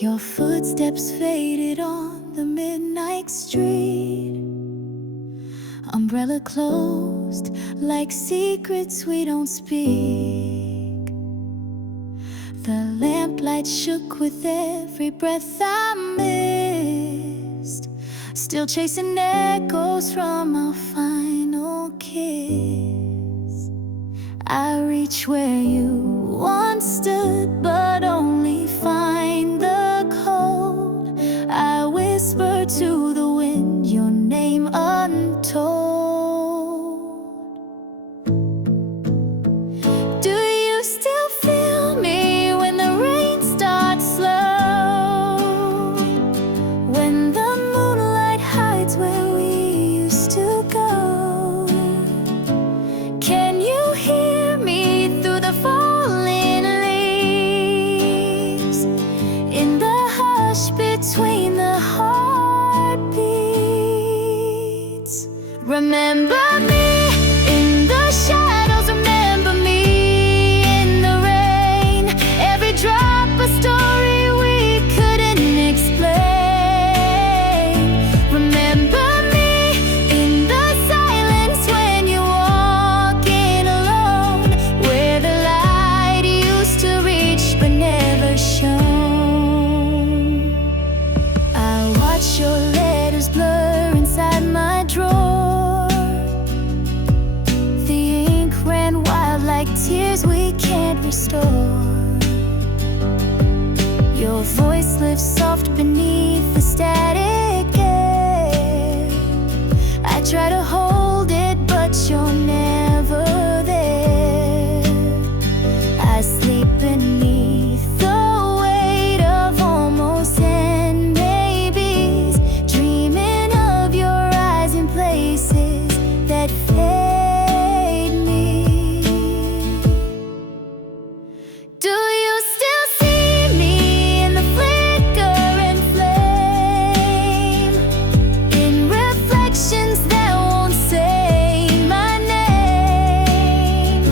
Your footsteps faded on the midnight street. Umbrella closed like secrets we don't speak. The lamplight shook with every breath I missed, still chasing echoes from our final kiss. I reach where you once stood, but only find the cold. I whisper to the wind your name untold. Do you still feel me when the rain starts slow? When the moonlight hides where we used to go? Can you hear me through the falling leaves? In the hush between the heartbeats. Remember me in the shadows, remember me in the rain. Every drop a story we couldn't explain. Remember me in the silence when you're walking alone, where the light used to reach but never shone. I watch your letters blur inside my drawer. The ink ran wild like tears we can't restore. Your voice lives soft beneath the static air. I try to hold it, but you're never there. I sleep beneath the weight of almost and maybes, dreaming of your eyes in places that fade me. Do you still see me in the flicker and flame? In reflections that won't say my name?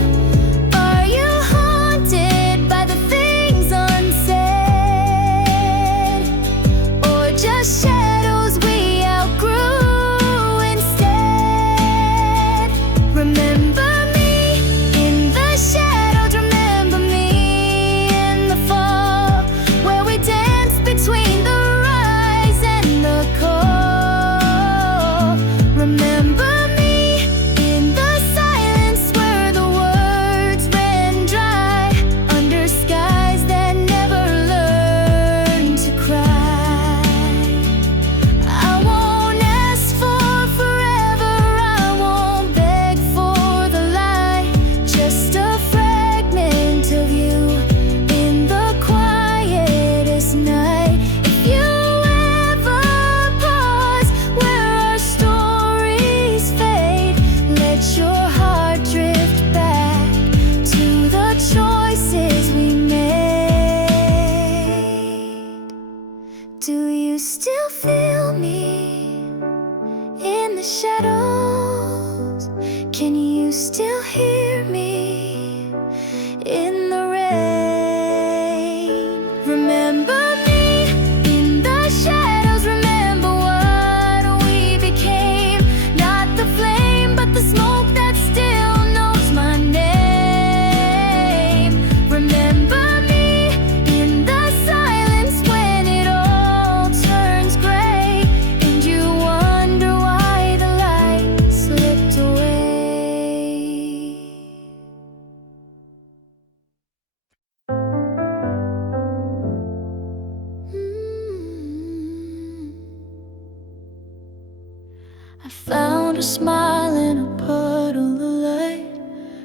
Are you haunted by the things unsaid? Or just shadows we outgrew instead? Remember me in the shadows, remember me in the fall, where we dance between the rise and the call. Remember me in the silence where the words ran dry, under skies that never learned to cry. I won't ask for forever, I won't beg for the light, just a fragment of you in the quietest night. If you ever pause where our stories fade, let your heart drift back to the choices we made. Do you still feel me in the shadows? Can you still hear me in the rain? Remember me in the shadows, remember what we became. Not the flame, but the smoke that still knows my name. Remember me in the silence when it all turns gray, and you wonder why the light slipped away. I found a smile in a puddle of light,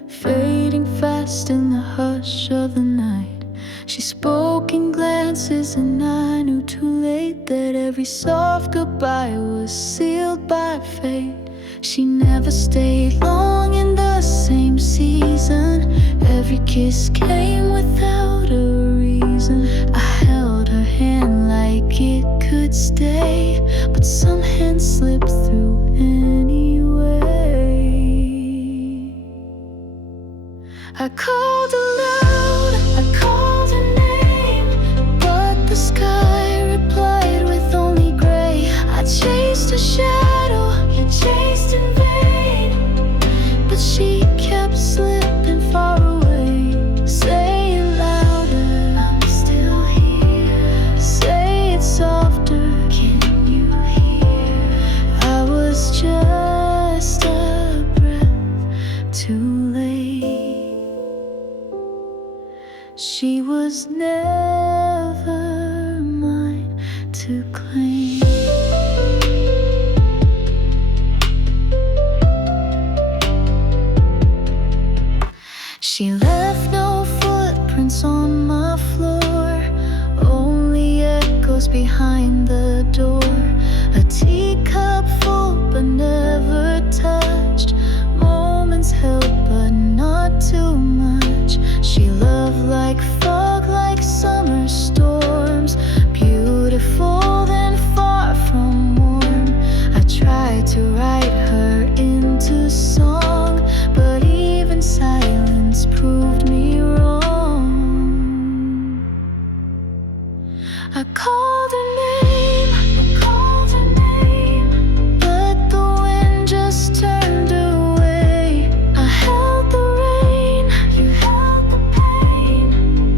fading fast in the hush of the night. She spoke in glances and I knew too late that every soft goodbye was sealed by fate. She never stayed long in the same season. Every kiss came without a reason. I held her hand like it could stay, but some hands slipped through anyway. I called aloud, I called her name, but the sky claim. She left no footprints on my floor, only echoes behind the door. A teacup full but never touched, moments held but not too much. She loved like fog, like summer storms, beautiful then far from warm. I tried to write her into song, but even silence proved me wrong. I called her name, but the wind just turned away. I held the rain, you held the pain,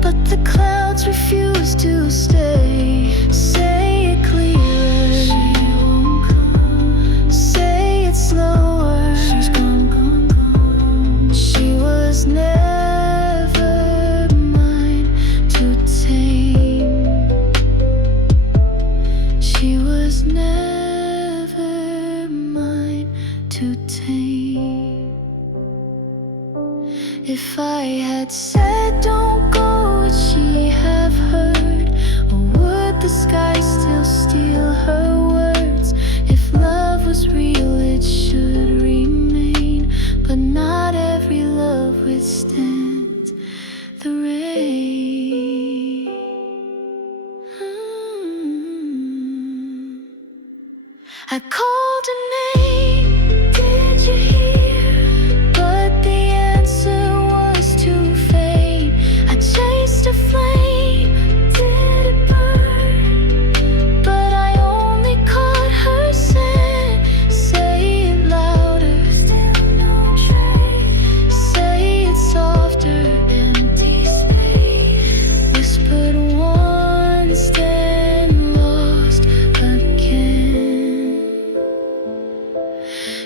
but the clouds refused to stay. Say it clearer, she won't come. Say it slower, she's gone, gone, gone. She was never mine to tame. She was never mine to tame. If I had said don't go, would she have heard? Or would the sky still steal her words? If love was real, it should remain, but not every love withstands the rain. I called her name, did you hear? But the answer was too faint. I chased a flame, did it burn? But I only caught her scent. Say it louder, still no trace. Say it softer, empty space. Whispered once, then lost again.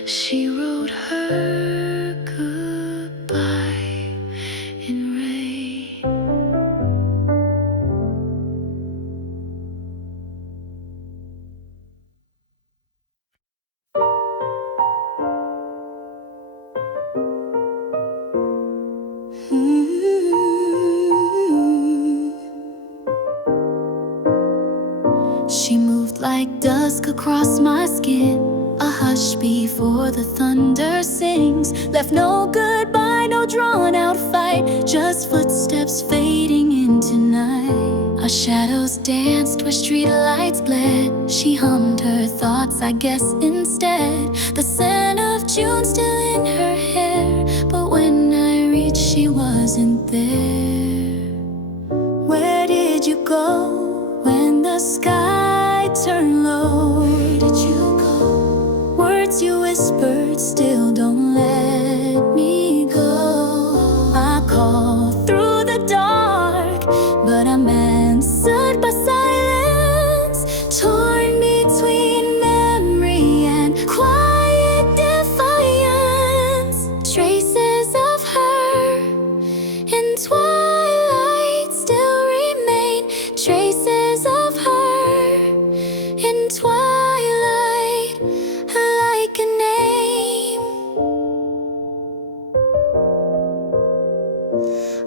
She wrote her goodbye in rain. She moved like dusk across my skin, a hush before the thunder sings. Left no goodbye, no drawn out fight, just footsteps fading into night. Our shadows danced where street lights bled. She hummed her thoughts, I guess, instead. The scent of June still in her hair, but when I reached, she wasn't there. Where did you go when the sky turned low? Where did you go? Words you whispered still don't let me go. I called through the dark, but I'm answered by silence, torn between memory and quiet defiance. Traces of her in twilight still remain. Traces of her in twilight, like a name.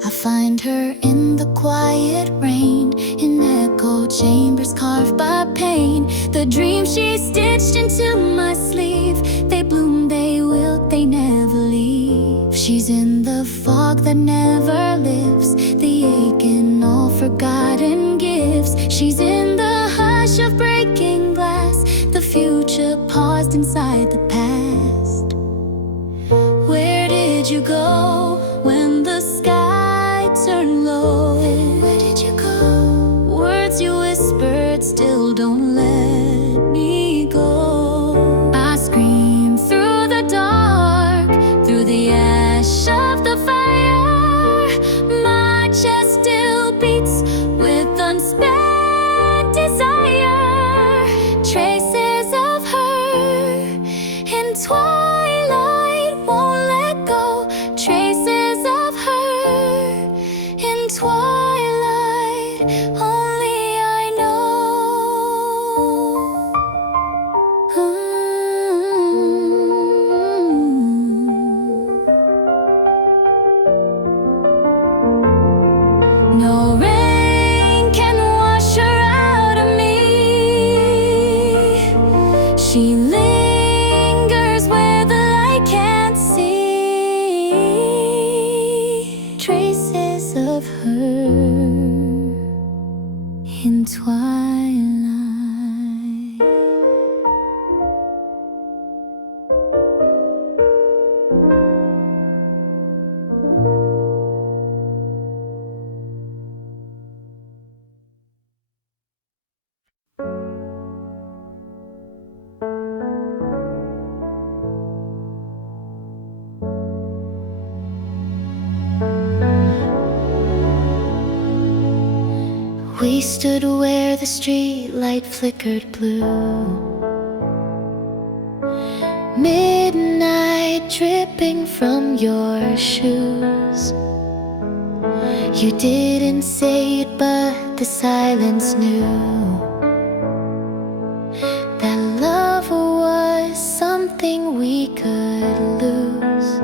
I find her in the quiet rain, in echo chambers carved by pain. The dreams she stitched into my sleeve, they bloom, they wilt, they never leave. She's in the fog that never lives, the ache in all forgotten gifts. She's in the hush of breaking glass, the future paused inside the past. Where did you go when the sky turned low? Where did you go? Words you whispered still don't let me go. I screamed in twilight. We stood where the street light flickered blue, midnight dripping from your shoes. You didn't say it, but the silence knew that love was something we could lose.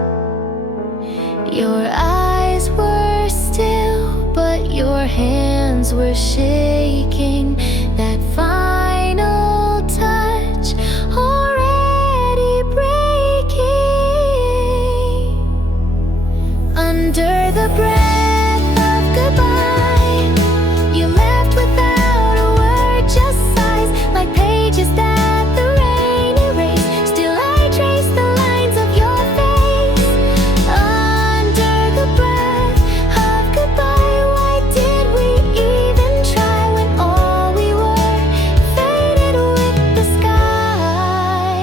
Your eyes were still, but your hands were shaking. That final touch already breaking. Under the breath of goodbye, you left without a word, just sighs like pages that the rain erased. Still I trace the lines of your face. Under the breath of goodbye, why did we even try when all we were faded with the sky?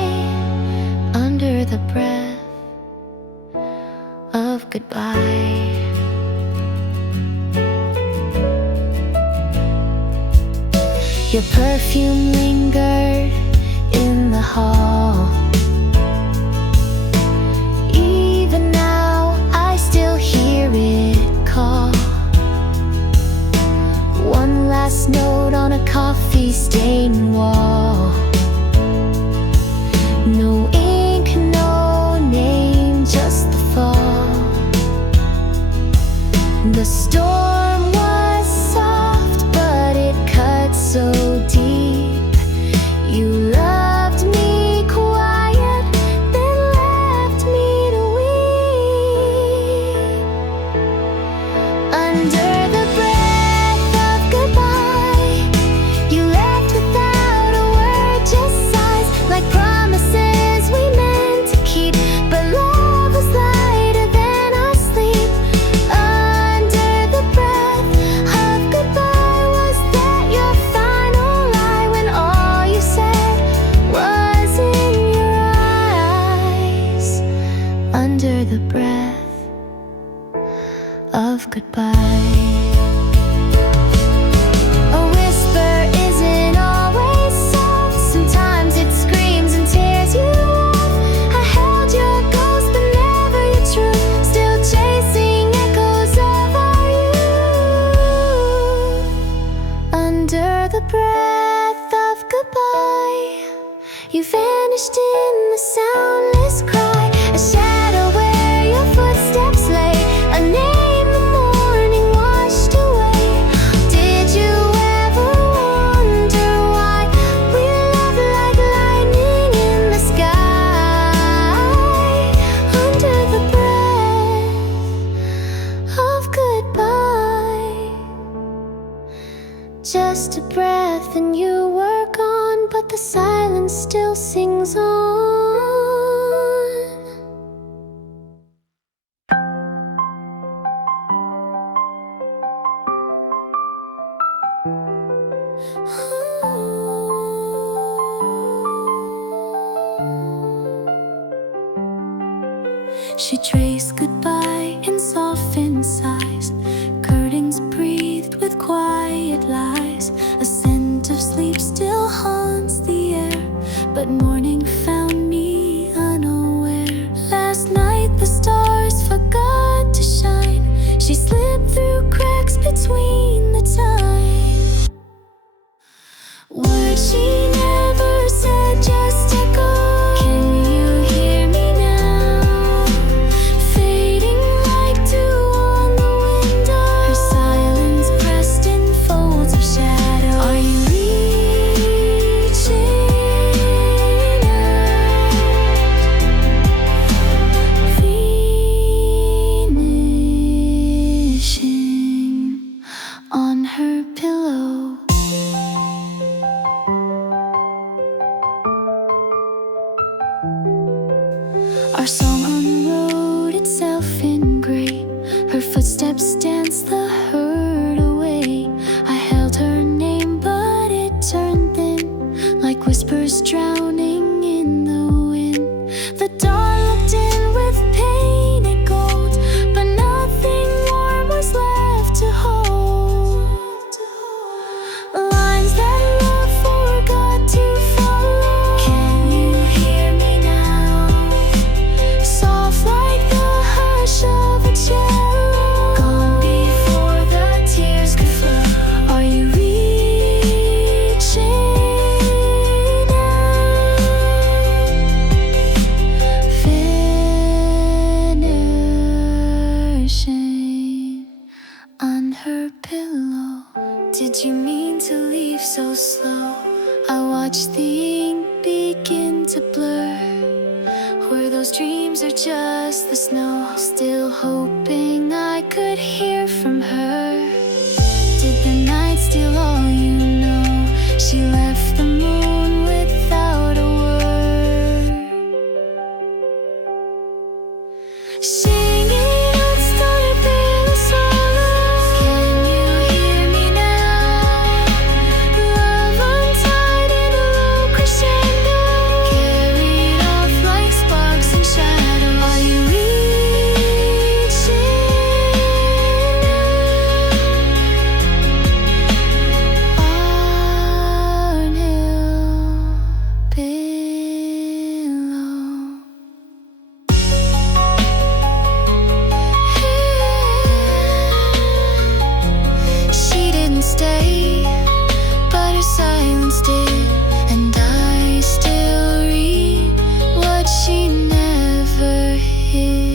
Under the breath of goodbye. Your perfume lingered in the hall. Even now I still hear it call. One last note on a coffee-stained wall. No ink, no name, just the fall. The storm was soft, but it cut so deep. You loved me quiet, then left me to weep. Under the breath of goodbye, you left without a word, just sighs like promises we meant to keep. But love was lighter than our sleep. Under the breath of goodbye, was that your final lie when all you said was in your eyes? Under the breath of goodbye. A whisper isn't always soft. Sometimes it screams and tears you off. I held your ghost but never your truth, still chasing echoes of our youth. Under the breath of goodbye, you vanished in the soundless cry. A shadow where your footsteps lay, a name the morning washed away. Did you ever wonder why we love like lightning in the sky? Under the breath of goodbye. Just a breath and you were gone, but the silence still sings on. She traced goodbye in softened sighs. Curtains breathed with quiet lies. A scent of sleep still haunts the air, but morning found me unaware. Last night the stars forgot to shine. She slipped through cracks between the time. Words she never said just echo. Can you hear me now? Fading like dew on the window. Her silence pressed in folds of shadow. Are you reaching out? Vanishing on her pillow. Our song unwrote itself in gray. Her footsteps danced the hurt away. I held her name, but it turned thin, like whispers drowning in the wind. The dawn looked in with painted gold, but nothing warm was left to hold. Lines that love forgot to follow. Can you hear me now? Soft like the hush of a cello, gone before the tears could flow. Are you reaching out? Finishing on her pillow. Did you mean to leave so slow? I watched the ink begin to blur. Were those dreams or just the snow? Still hoping I could hear from her. Did the night steal all you know? She left the moon without a word. Singing out started bitter sorrow. Can you hear me now? Love untied in a low crescendo, carried off like sparks and shadows. Are you reaching out? Barn Hill Pillow. She didn't stay, but her silence did, and I still read what she never hid.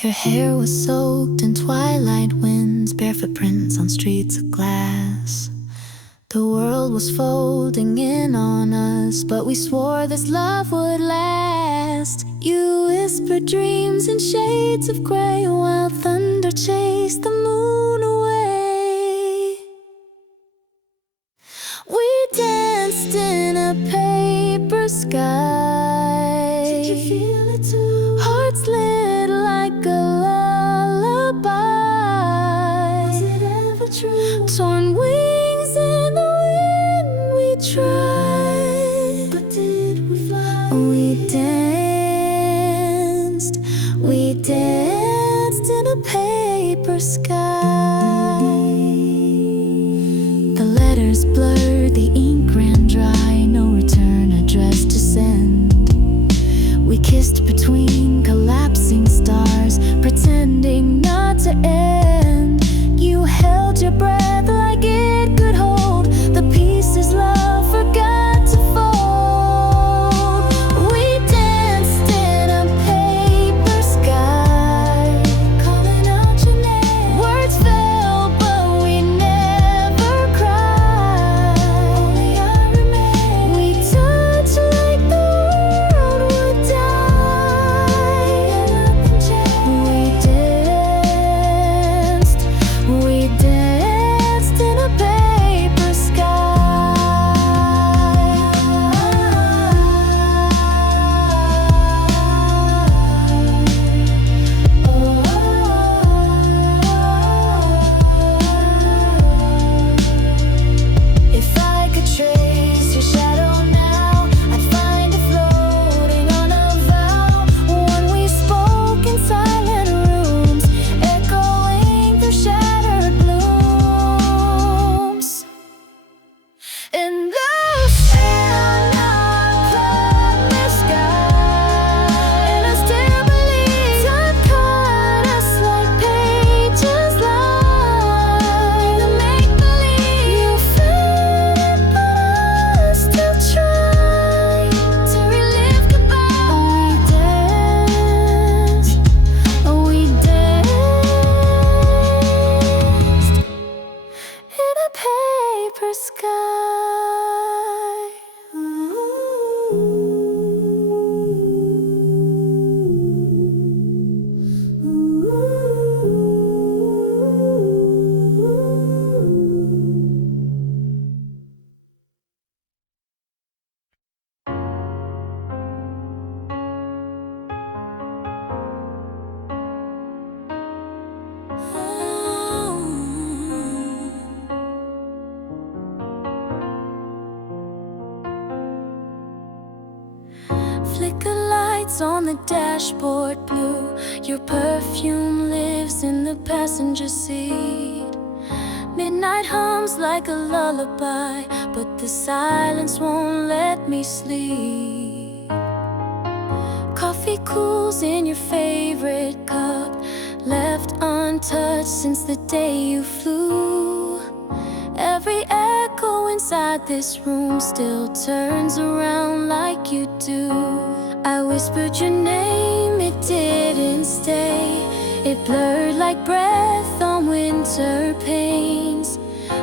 Your hair was soaked in twilight winds, barefoot prints on streets of glass. The world was folding in on us, but we swore this love would last. You whispered dreams in shades of gray, while thunder chased the moon away. We danced in a paper sky. Did you feel it too? Hearts lit like a lullaby. Was it ever true? Torn wings in the wind, we tried, but did we fly? We danced in a paper sky. The letters blurred, the ink ran dry, no return address to send. We kissed between collapsing stars, pretending not to end. You held your breath like it could hold the pieces love forgot to fold. We danced in a paper sky, calling out your name. Words fell, but we never cried. Only I remain. We touched like the world would die, and nothing changed. We danced lights on the dashboard blue. Your perfume lives in the passenger seat. Midnight hums like a lullaby, but the silence won't let me sleep. Coffee cools in your favorite cup, left untouched since the day you flew. Every echo inside this room still turns around like you do. I whispered your name, it didn't stay. It blurred like breath on winter pains.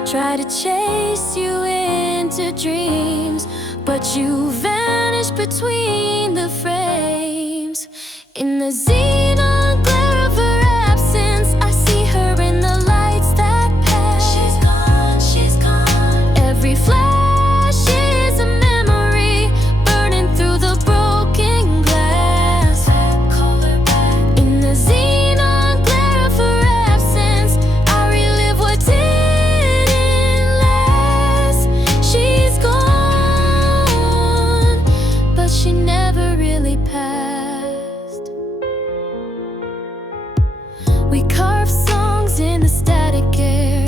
Try to chase you into dreams, but you vanished between the frames. In the xenon glare of her absence, I see her in the lights that pass. She's gone, she's gone. Every flash is a memory burning through the broken glass. Call her back. In the xenon glare of her absence, I relive what didn't last. She's gone, but she never really passed. We carved songs in the static air.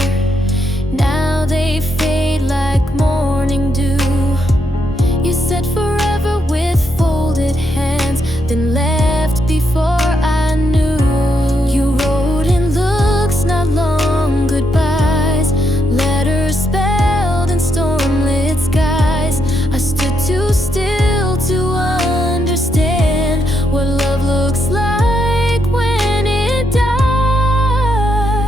Now they fade like morning dew. You said forever with folded hands, then left before I knew. You wrote in looks, not long goodbyes, letters spelled in stormlit skies. I stood too still to understand what love looks like when it dies.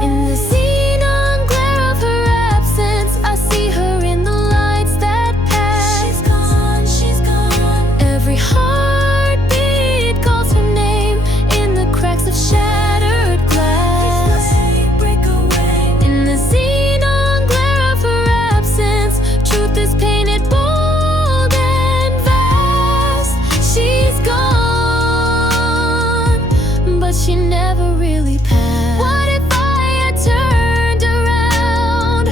In the xenon glare of her absence, I see her in the lights that pass. She's gone, she's gone. Every heartbeat calls her name in the cracks of shattered glass. Break away. In the xenon glare of her absence, truth is painted bold and vast. She's gone, but she never really passed. What if I had turned around?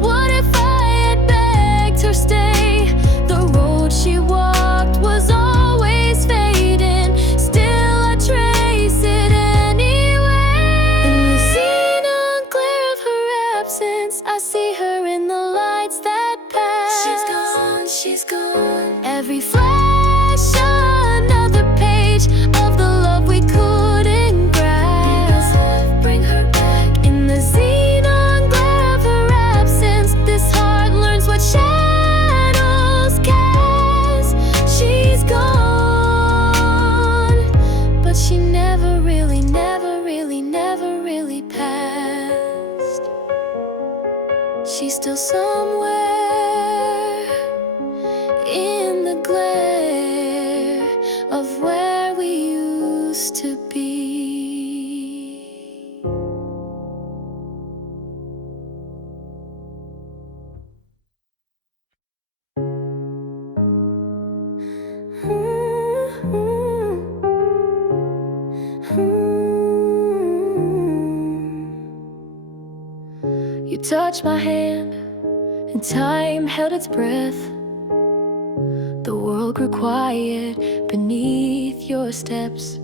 What if I had begged her stay? The road she walked was always fading, still I trace it anyway. In the xenon glare of her absence, I see her in the lights that pass. She's gone, she's gone. Every flash, another page of the love we couldn't grasp. Bring her back. In the xenon glare of her absence, this heart learns what shadows cast. She's gone, but she never really, never really, never really passed. She's still somewhere in the glare of where we used to be. You touched my hand, and time held its breath. The world grew quiet beneath your steps.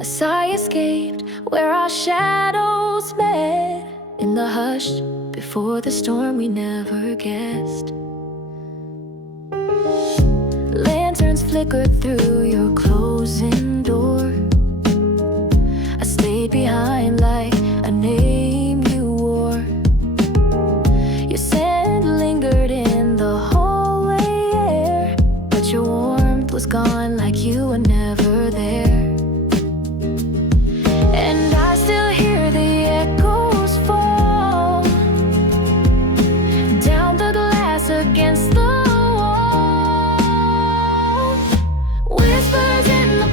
A sigh escaped where our shadows met. In the hush before the storm we never guessed. Lanterns flickered through your closing door. I stayed behind like a name you wore. Your scent lingered in the hallway air, but your warmth was gone like you were never there. And I still hear the echoes fall down the glass against the wall. Whispers in the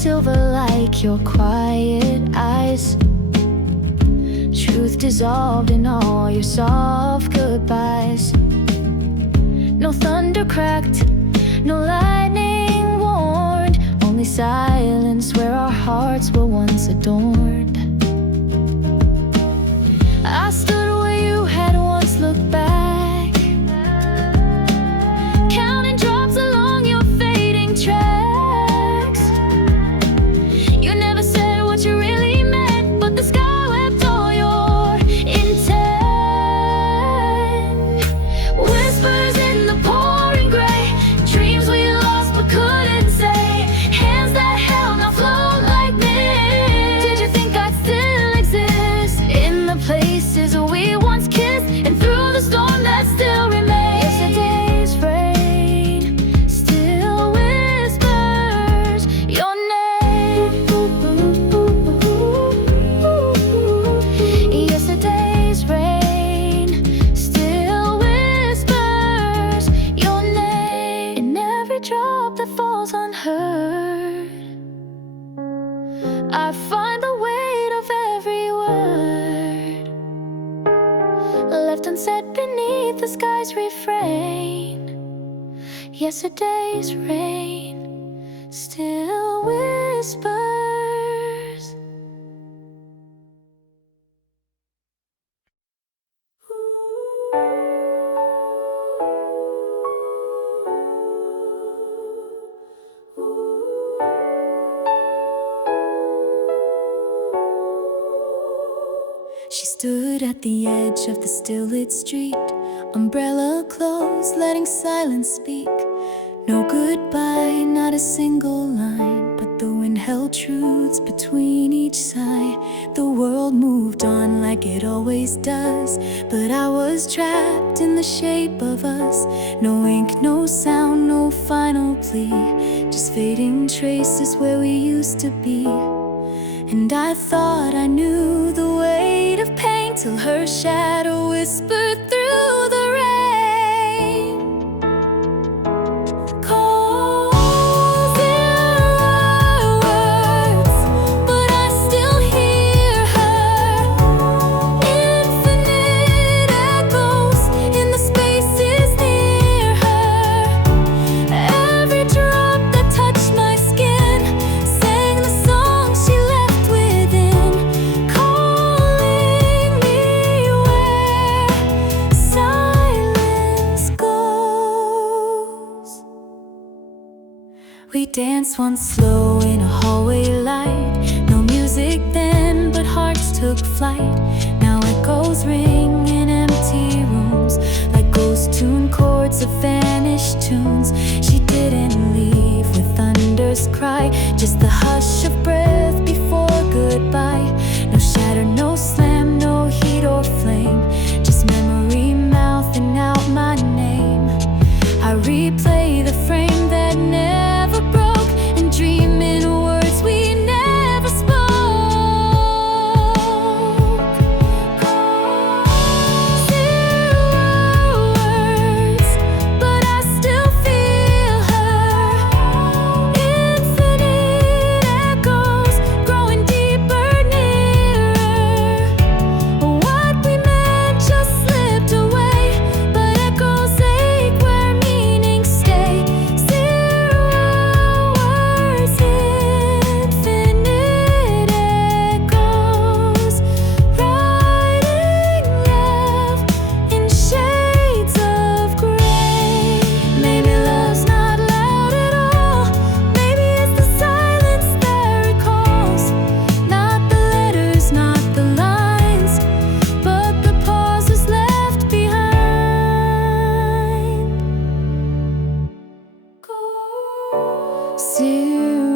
silver like your quiet eyes. Truth dissolved in all your soft goodbyes. No thunder cracked, no lightning warned, only silence where our hearts were once adorned. I stood where you had once looked back, counting drops along your fading tracks. You never said what you really meant, but the sky wept all your intent. Whispers in the pouring gray, dreams we lost but couldn't say, hands that held now float like mist. Did you think I'd still exist in the places we once kissed, and through the storm that still remains? Yesterday's rain still whispers your name. Yesterday's rain still whispers your name. In every drop that falls unheard, I find the weight of every word left unsaid beneath the sky's refrain. Yesterday's rain still whispers. She stood at the edge of the still-lit street, umbrella closed, letting silence speak. No goodbye, not a single line, but the wind held truths between each sigh. The world moved on like it always does, but I was trapped in the shape of us. No ink, no sound, no final plea, just fading traces where we used to be. And I thought I knew the weight of pain, till her shadow whispered through the rain. Calls in her words, but I still hear her. Infinite echoes in the spaces near her. Every drop that touched my skin sang the song she left within, calling me where silence goes. We danced once slow in a hallway light, no music then, but hearts took flight. Now echoes ring in empty rooms, like ghost tune chords of vanished tunes. She didn't leave with thunder's cry, just the hush of breath before goodbye. No shatter, no slam, no heat or flame, just memory mouthing out my name. I replay the frame that never broke, and dream in words we never spoke. Zero words, but I still feel her. Infinite echoes growing deeper, nearer. What we meant just slipped away, but echoes ache where meanings stay. Zero words, infinite echoes, writing love in shades of gray. Maybe love's not loud at all, maybe it's the silence that recalls. Not the letters, not the lines, but the pauses left behind. Zero